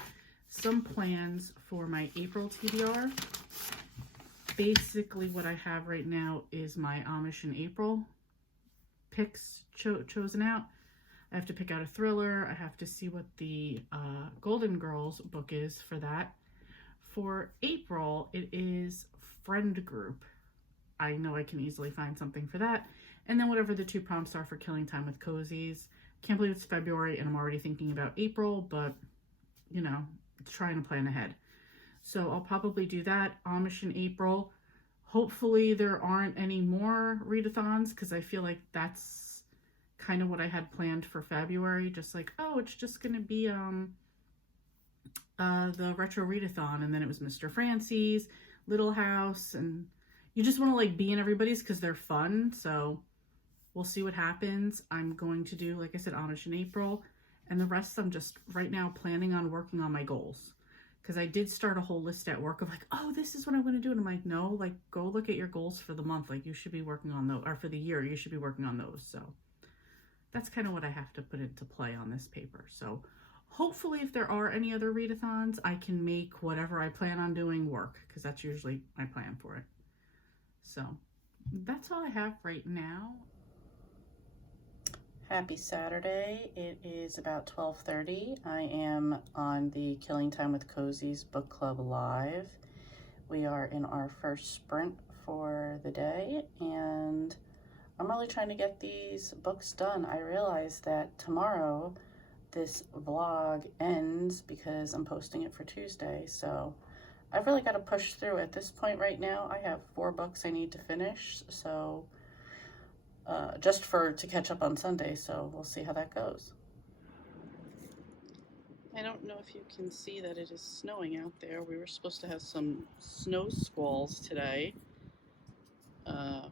some plans for my April TBR. Basically what I have right now is my Amish in April picks chosen out. I have to pick out a thriller. I have to see what the Golden Girls book is for that. For April, it is Friend Group. I know I can easily find something for that. And then whatever the 2 prompts are for Killing Time with Cozies. Can't believe it's February and I'm already thinking about April, but you know, trying to plan ahead. So I'll probably do that, Amish in April. Hopefully there aren't any more readathons because I feel like that's kind of what I had planned for February. Just like, oh, it's just going to be the retro readathon, and then it was Mr. Francie's, Little House, and you just want to like be in everybody's because they're fun. So we'll see what happens. I'm going to do, like I said, Amish in April, and the rest I'm just right now planning on working on my goals. Because I did start a whole list at work of like, oh, this is what I'm going to do. And I'm like, no, like, go look at your goals for the month. Like, you should be working on those, or for the year, you should be working on those. So that's kind of what I have to put into play on this paper. So hopefully if there are any other readathons, I can make whatever I plan on doing work, because that's usually my plan for it. So that's all I have right now. Happy Saturday. It is about 12:30. I am on the Killing Time with Cozies Book Club Live. We are in our first sprint for the day, and I'm really trying to get these books done. I realize that tomorrow this vlog ends because I'm posting it for Tuesday, so I've really got to push through. At this point right now, I have 4 books I need to finish, so just to catch up on Sunday, so we'll see how that goes. I don't know if you can see that it is snowing out there. We were supposed to have some snow squalls today,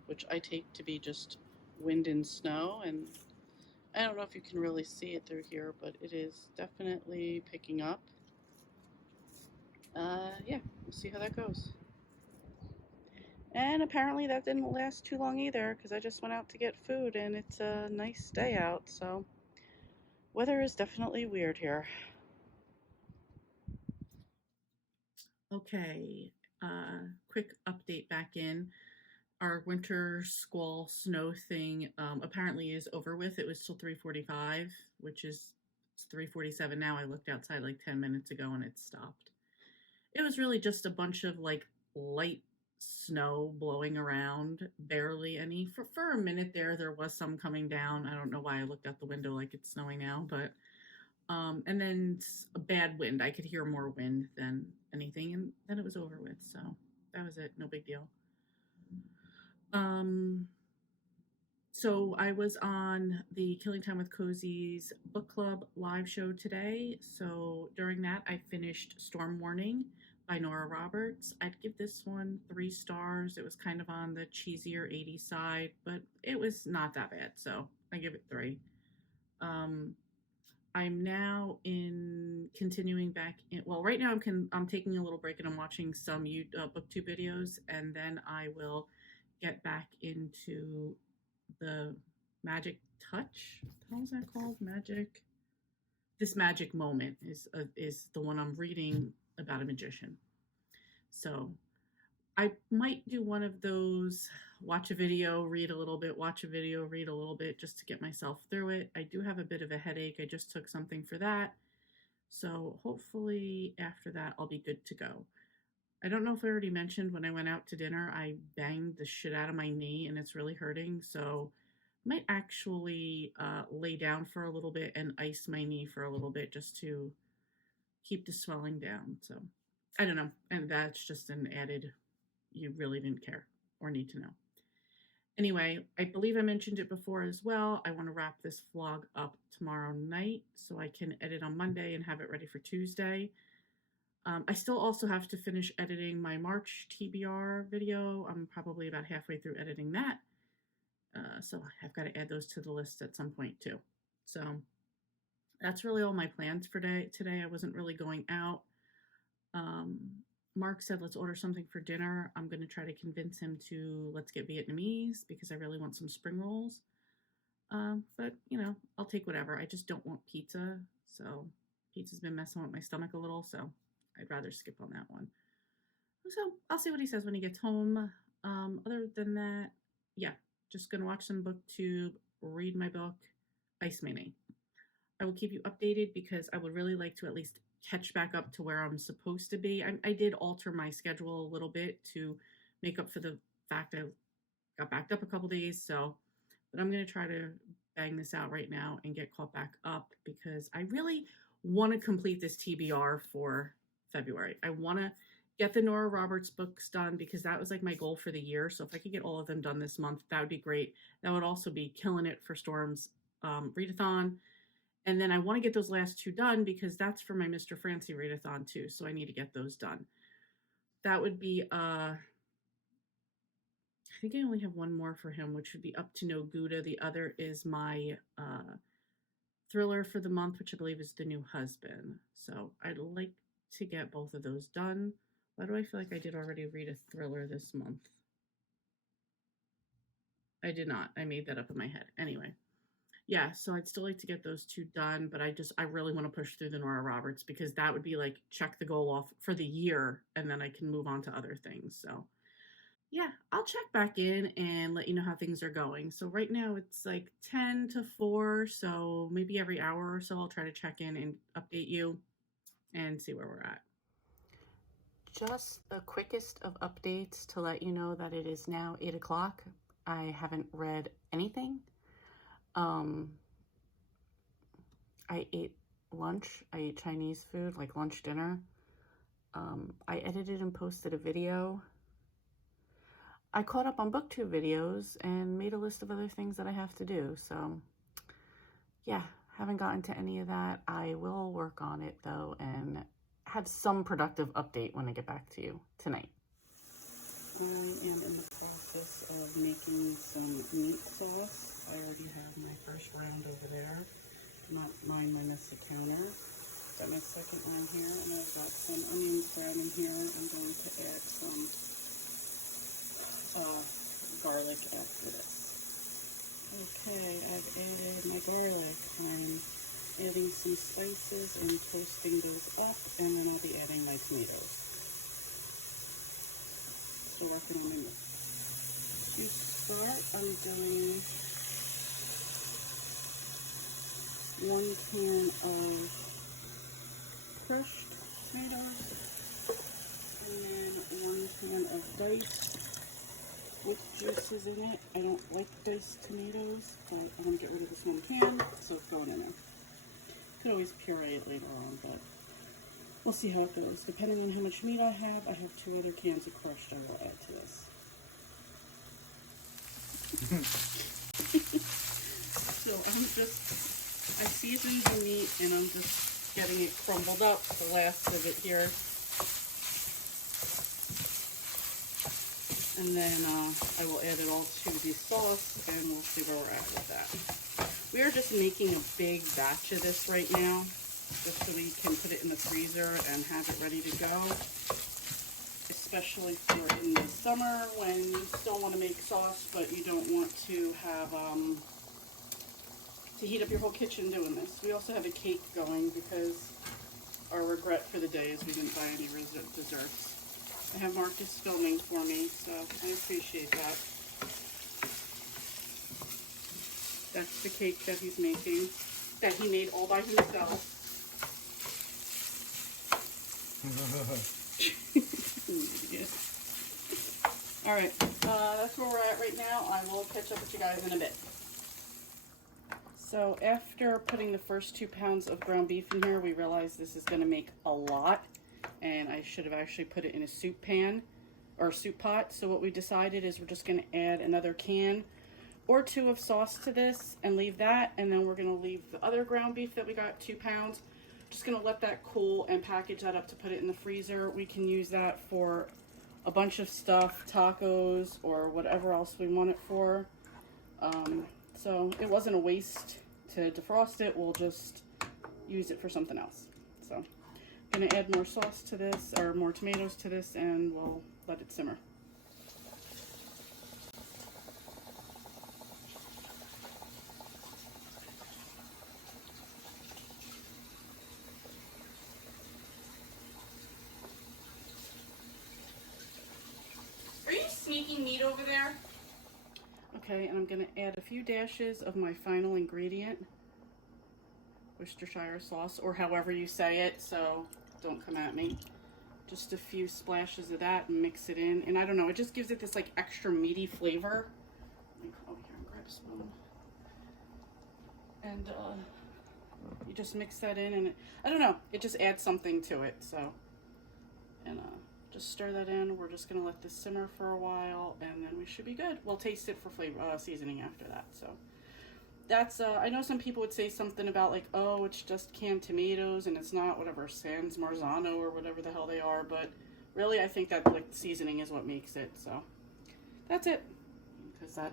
which I take to be just wind and snow, and I don't know if you can really see it through here, but it is definitely picking up. Yeah, we'll see how that goes. And apparently that didn't last too long either, because I just went out to get food and it's a nice day out, so weather is definitely weird here. Okay, quick update back in. Our winter squall snow thing apparently is over with. It was till 3:45, which is it's 3:47 now. I looked outside like 10 minutes ago and it stopped. It was really just a bunch of like light snow blowing around, barely any. For a minute there was some coming down. I don't know why I looked out the window like it's snowing now, but and then a bad wind. I could hear more wind than anything, and then it was over with. So that was it. No big deal. Um, so I was on the Killing Time with Cozy's book club live show today. So during that, I finished Storm Warning by Nora Roberts. I'd give this one 3 stars. It was kind of on the cheesier 80s side, but it was not that bad. So I give it 3. Um, I'm now in continuing back in. Well, right now I'm taking a little break and I'm watching some booktube videos, and then I will get back into the Magic Touch. How is that called? Magic. This Magic Moment is the one I'm reading about a magician. So I might do one of those, watch a video, read a little bit, watch a video, read a little bit, just to get myself through it. I do have a bit of a headache. I just took something for that. So hopefully after that, I'll be good to go. I don't know if I already mentioned when I went out to dinner, I banged the shit out of my knee and it's really hurting. So I might actually lay down for a little bit and ice my knee for a little bit just to keep the swelling down. So I don't know. And that's just an added, you really didn't care or need to know. Anyway, I believe I mentioned it before as well. I want to wrap this vlog up tomorrow night so I can edit on Monday and have it ready for Tuesday. I still also have to finish editing my March TBR video. I'm probably about halfway through editing that. So I've got to add those to the list at some point too. So that's really all my plans for today. I wasn't really going out. Mark said, let's order something for dinner. I'm going to try to convince him to let's get Vietnamese because I really want some spring rolls. But, I'll take whatever. I just don't want pizza. So pizza's been messing with my stomach a little. So I'd rather skip on that one. So I'll see what he says when he gets home. Other than that, yeah, just going to watch some booktube, read my book, ice my knee. I will keep you updated because I would really like to at least catch back up to where I'm supposed to be. I did alter my schedule a little bit to make up for the fact I got backed up a couple days. But I'm going to try to bang this out right now and get caught back up because I really want to complete this TBR for February. I want to get the Nora Roberts books done because that was like my goal for the year. So if I could get all of them done this month, that would be great. That would also be killing it for Storm's readathon. And then I want to get those last 2 done because that's for my Mr. Francie readathon too. So I need to get those done. That would be, I think I only have one more for him, which would be Up to No Gouda. The other is my thriller for the month, which I believe is The New Husband. So I'd like to get both of those done. Why do I feel like I did already read a thriller this month? I did not. I made that up in my head. Anyway. Yeah, so I'd still like to get those 2 done, but I really want to push through the Nora Roberts because that would be like check the goal off for the year and then I can move on to other things. So yeah, I'll check back in and let you know how things are going. So right now it's like 10 to 4, so maybe every hour or so I'll try to check in and update you and see where we're at. Just the quickest of updates to let you know that it is now 8 o'clock. I haven't read anything. I ate lunch. I ate Chinese food, like lunch, dinner. I edited and posted a video. I caught up on booktube videos and made a list of other things that I have to do. So yeah, haven't gotten to any of that. I will work on it though and have some productive update when I get back to you tonight. I am in the process of making some meat sauce. I already have my first round over there. Not mine minus the toner. Got my second one here, and I've got some onions brown in here. I'm going to add some garlic after this. Okay, I've added my garlic. I'm adding some spices and toasting those up, and then I'll be adding my tomatoes. still working on my mix. To start, I'm doing 1 can of crushed tomatoes and then 1 can of diced with juices in it. I don't like diced tomatoes, but I want to get rid of this 1 can, so throw it in there. Could always puree it later on, but we'll see how it goes. Depending on how much meat I have 2 other cans of crushed I will add to this. So I seasoned the meat and I'm just getting it crumbled up, the last of it here. And then I will add it all to the sauce and we'll see where we're at with that. We are just making a big batch of this right now, just so we can put it in the freezer and have it ready to go. Especially for in the summer when you still want to make sauce, but you don't want to have to heat up your whole kitchen doing this. We also have a cake going because our regret for the day is we didn't buy any desserts. I have Marcus filming for me, so I appreciate that. That's the cake that he's making, that he made all by himself. Alright, that's where we're at right now. I will catch up with you guys in a bit. So after putting the first 2 pounds of ground beef in here, we realized this is going to make a lot. And I should have actually put it in a soup pan or soup pot. So what we decided is we're just going to add another can or 2 of sauce to this and leave that. And then we're going to leave the other ground beef that we got, 2 pounds. Just going to let that cool and package that up to put it in the freezer. We can use that for a bunch of stuff, tacos or whatever else we want it for. So it wasn't a waste to defrost it. We'll just use it for something else. So I'm going to add more sauce to this, or more tomatoes to this, and we'll let it simmer. Are you sneaking meat over there? Okay, and I'm going to add a few dashes of my final ingredient, Worcestershire sauce, or however you say it, so don't come at me. Just a few splashes of that and mix it in. And I don't know, it just gives it this like extra meaty flavor. Let me come over here and grab a spoon. And you just mix that in and I don't know, it just adds something to it. So, and just stir that in. We're just gonna let this simmer for a while and then we should be good. We'll taste it for flavor seasoning after that. So that's I know some people would say something about like, oh, it's just canned tomatoes and it's not whatever Sans Marzano or whatever the hell they are, but really I think that like seasoning is what makes it. So that's it, because that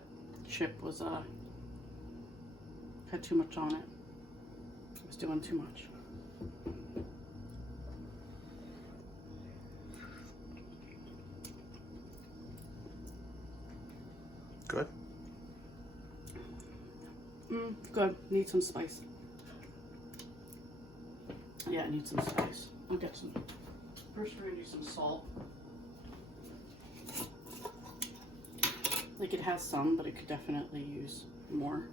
chip was had too much on it. It was doing too much. Good. Good. Need some spice. Yeah, I need some spice. I'll get some. First, we're gonna do some salt. Like it has some, but it could definitely use more.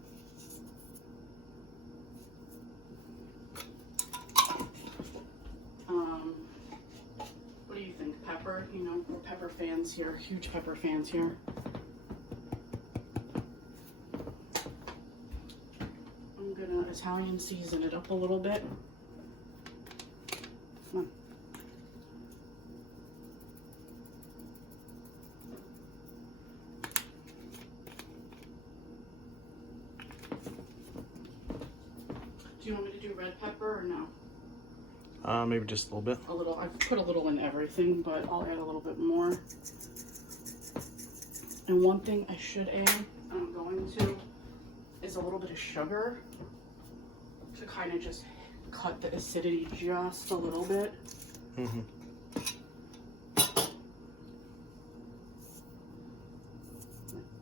What do you think? Pepper? You know, we're pepper fans here. Huge pepper fans here. I'm gonna Italian season it up a little bit. Come on. Do you want me to do red pepper or no? Maybe just a little bit. A little. I've put a little in everything, but I'll add a little bit more. And one thing I should add, I'm going to, is a little bit of sugar to kind of just cut the acidity just a little bit. Mm-hmm.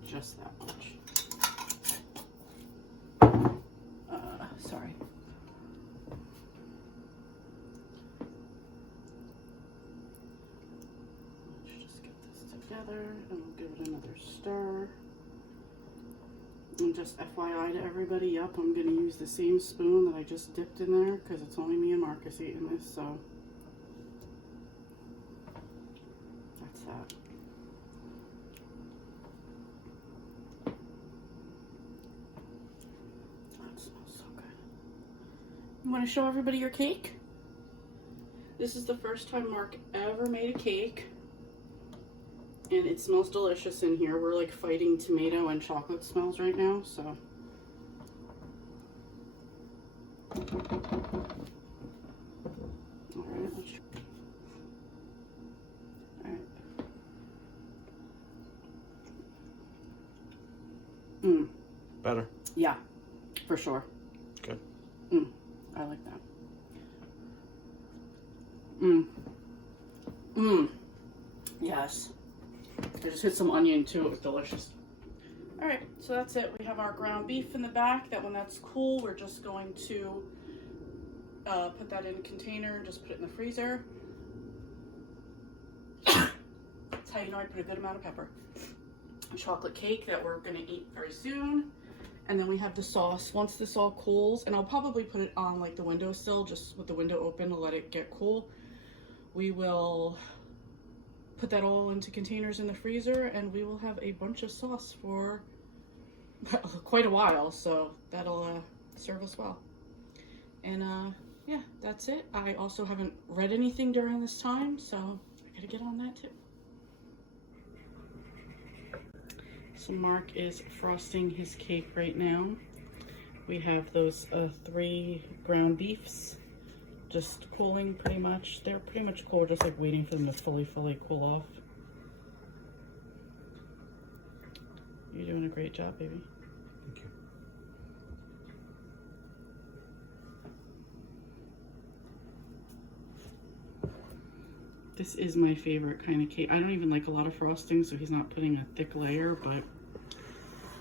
Just that much. Sorry. Let's just get this together and we'll give it another stir. And just FYI to everybody, yep, I'm going to use the same spoon that I just dipped in there because it's only me and Marcus eating this, so that's that. That smells so good. You want to show everybody your cake? This is the first time Mark ever made a cake. And it smells delicious in here. We're like fighting tomato and chocolate smells right now, so. Alright, let's try. Alright. Better. Yeah, for sure. Good. I like that. Yes. I just hit some onion too, it was delicious. Alright, so that's it. We have our ground beef in the back. That when that's cool, we're just going to put that in a container and just put it in the freezer. That's how you know I put a good amount of pepper. Chocolate cake that we're gonna eat very soon. And then we have the sauce. Once this all cools, and I'll probably put it on like the windowsill, just with the window open to let it get cool. We will put that all into containers in the freezer, and we will have a bunch of sauce for quite a while, so that'll serve us well. And yeah, that's it. I also haven't read anything during this time, so I gotta get on that too. So Mark is frosting his cake right now. We have those 3 ground beefs just cooling pretty much. They're pretty much cool, just like waiting for them to fully cool off. You're doing a great job, baby. Thank you. This is my favorite kind of cake. I don't even like a lot of frosting, so he's not putting a thick layer, but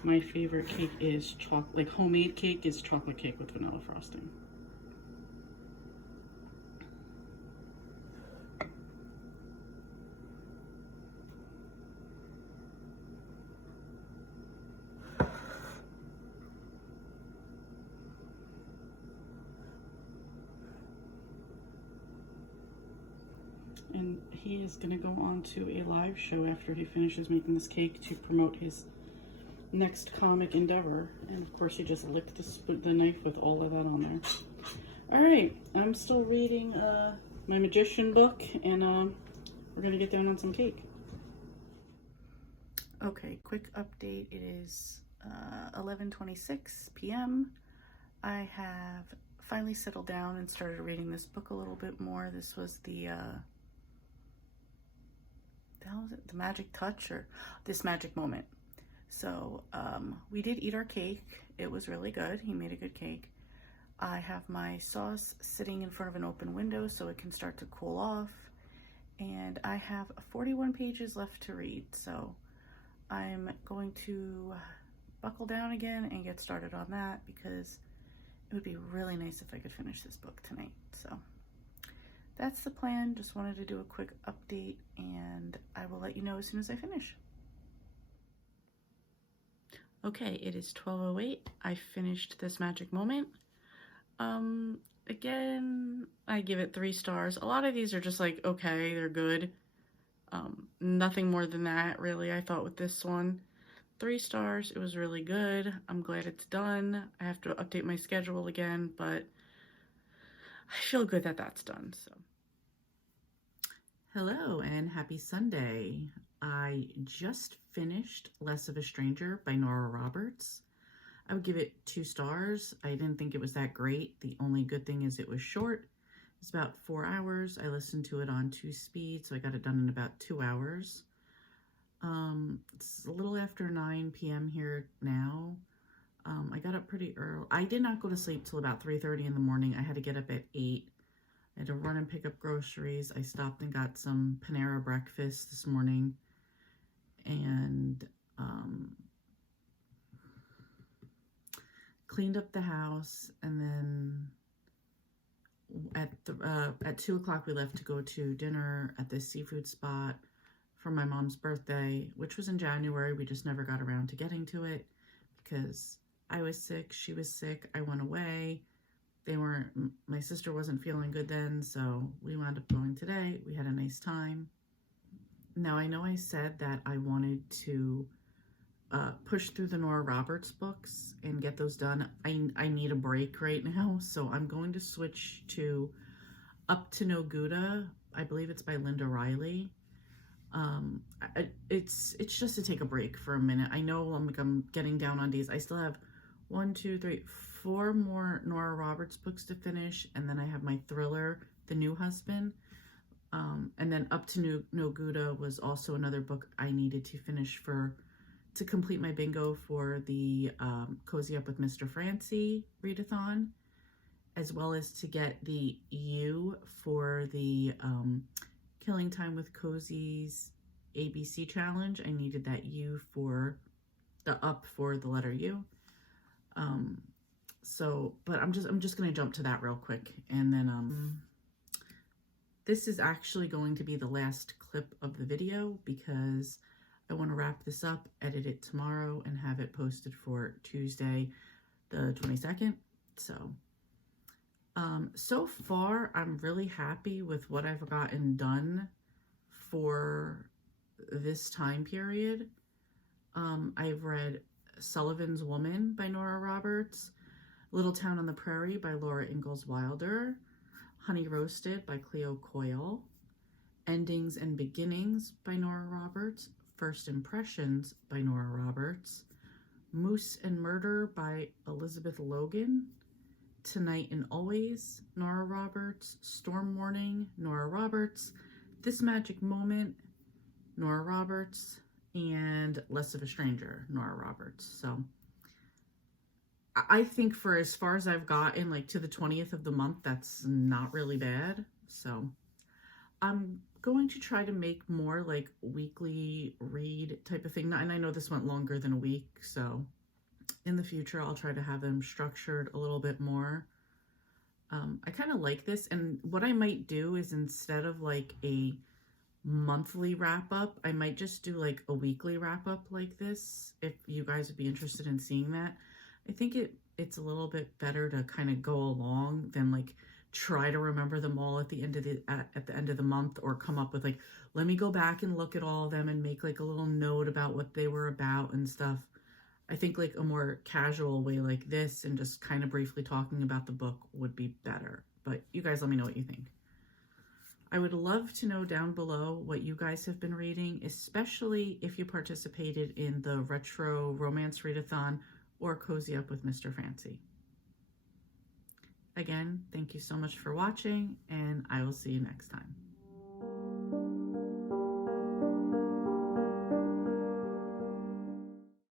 my favorite cake is chocolate, like homemade cake is chocolate cake with vanilla frosting. And he is going to go on to a live show after he finishes making this cake to promote his next comic endeavor. And of course he just licked the knife with all of that on there. Alright, I'm still reading my magician book, and we're going to get down on some cake. Okay, quick update. It is 11:26 p.m. I have finally settled down and started reading this book a little bit more. This was the Magic Touch, or This Magic Moment. So we did eat our cake. It was really good. He made a good cake. I have my sauce sitting in front of an open window so it can start to cool off. And I have 41 pages left to read. So I'm going to buckle down again and get started on that, because it would be really nice if I could finish this book tonight. So that's the plan. Just wanted to do a quick update, and I will let you know as soon as I finish. Okay, it is 12:08. I finished This Magic Moment. Again, I give it 3 stars. A lot of these are just like, okay, they're good. Nothing more than that, really, I thought with this one. 3 stars. It was really good. I'm glad it's done. I have to update my schedule again, but I feel good that that's done, so. Hello and happy Sunday. I just finished Less of a Stranger by Nora Roberts. I would give it 2 stars. I didn't think it was that great. The only good thing is it was short. It's about 4 hours. I listened to it on 2 speed, so I got it done in about 2 hours. It's a little after 9 p.m. here now. I got up pretty early. I did not go to sleep till about 3:30 in the morning. I had to get up at 8. I had to run and pick up groceries. I stopped and got some Panera breakfast this morning, and cleaned up the house, and then at 2 o'clock we left to go to dinner at this seafood spot for my mom's birthday, which was in January. We just never got around to getting to it because I was sick, she was sick, I went away. My sister wasn't feeling good then, so we wound up going today. We had a nice time. Now, I know I said that I wanted to push through the Nora Roberts books and get those done. I need a break right now, so I'm going to switch to Up to No Gouda. I believe it's by Linda Riley. It's just to take a break for a minute. I know I'm getting down on days. I still have 4 more Nora Roberts books to finish, and then I have my thriller, The New Husband. And then Up to No Gouda was also another book I needed to finish to complete my bingo for the Cozy Up with Mr. Francie readathon, as well as to get the U for the Killing Time with Cozy's ABC challenge. I needed that U for the up for the letter U. But I'm just gonna jump to that real quick, and then this is actually going to be the last clip of the video because I want to wrap this up, edit it tomorrow, and have it posted for Tuesday, the 22nd. So far, I'm really happy with what I've gotten done for this time period. I've read Sullivan's Woman by Nora Roberts, Little Town on the Prairie by Laura Ingalls Wilder, Honey Roasted by Cleo Coyle, Endings and Beginnings by Nora Roberts, First Impressions by Nora Roberts, Moose and Murder by Elizabeth Logan, Tonight and Always, Nora Roberts, Storm Warning, Nora Roberts, This Magic Moment, Nora Roberts, and Less of a Stranger, Nora Roberts. So I think for as far as I've gotten, like to the 20th of the month, that's not really bad. So I'm going to try to make more like weekly read type of thing. And I know this went longer than a week, so in the future I'll try to have them structured a little bit more. I kind of like this, and what I might do is instead of like a monthly wrap up, I might just do like a weekly wrap up like this, if you guys would be interested in seeing that. I think it's a little bit better to kind of go along than like try to remember them all at the end of the month, or come up with like, let me go back and look at all of them and make like a little note about what they were about and stuff. I think like a more casual way like this and just kind of briefly talking about the book would be better. But you guys let me know what you think. I would love to know down below what you guys have been reading, especially if you participated in the retro romance readathon or Cozy Up with Mr. Francie. Again, thank you so much for watching, and I will see you next time.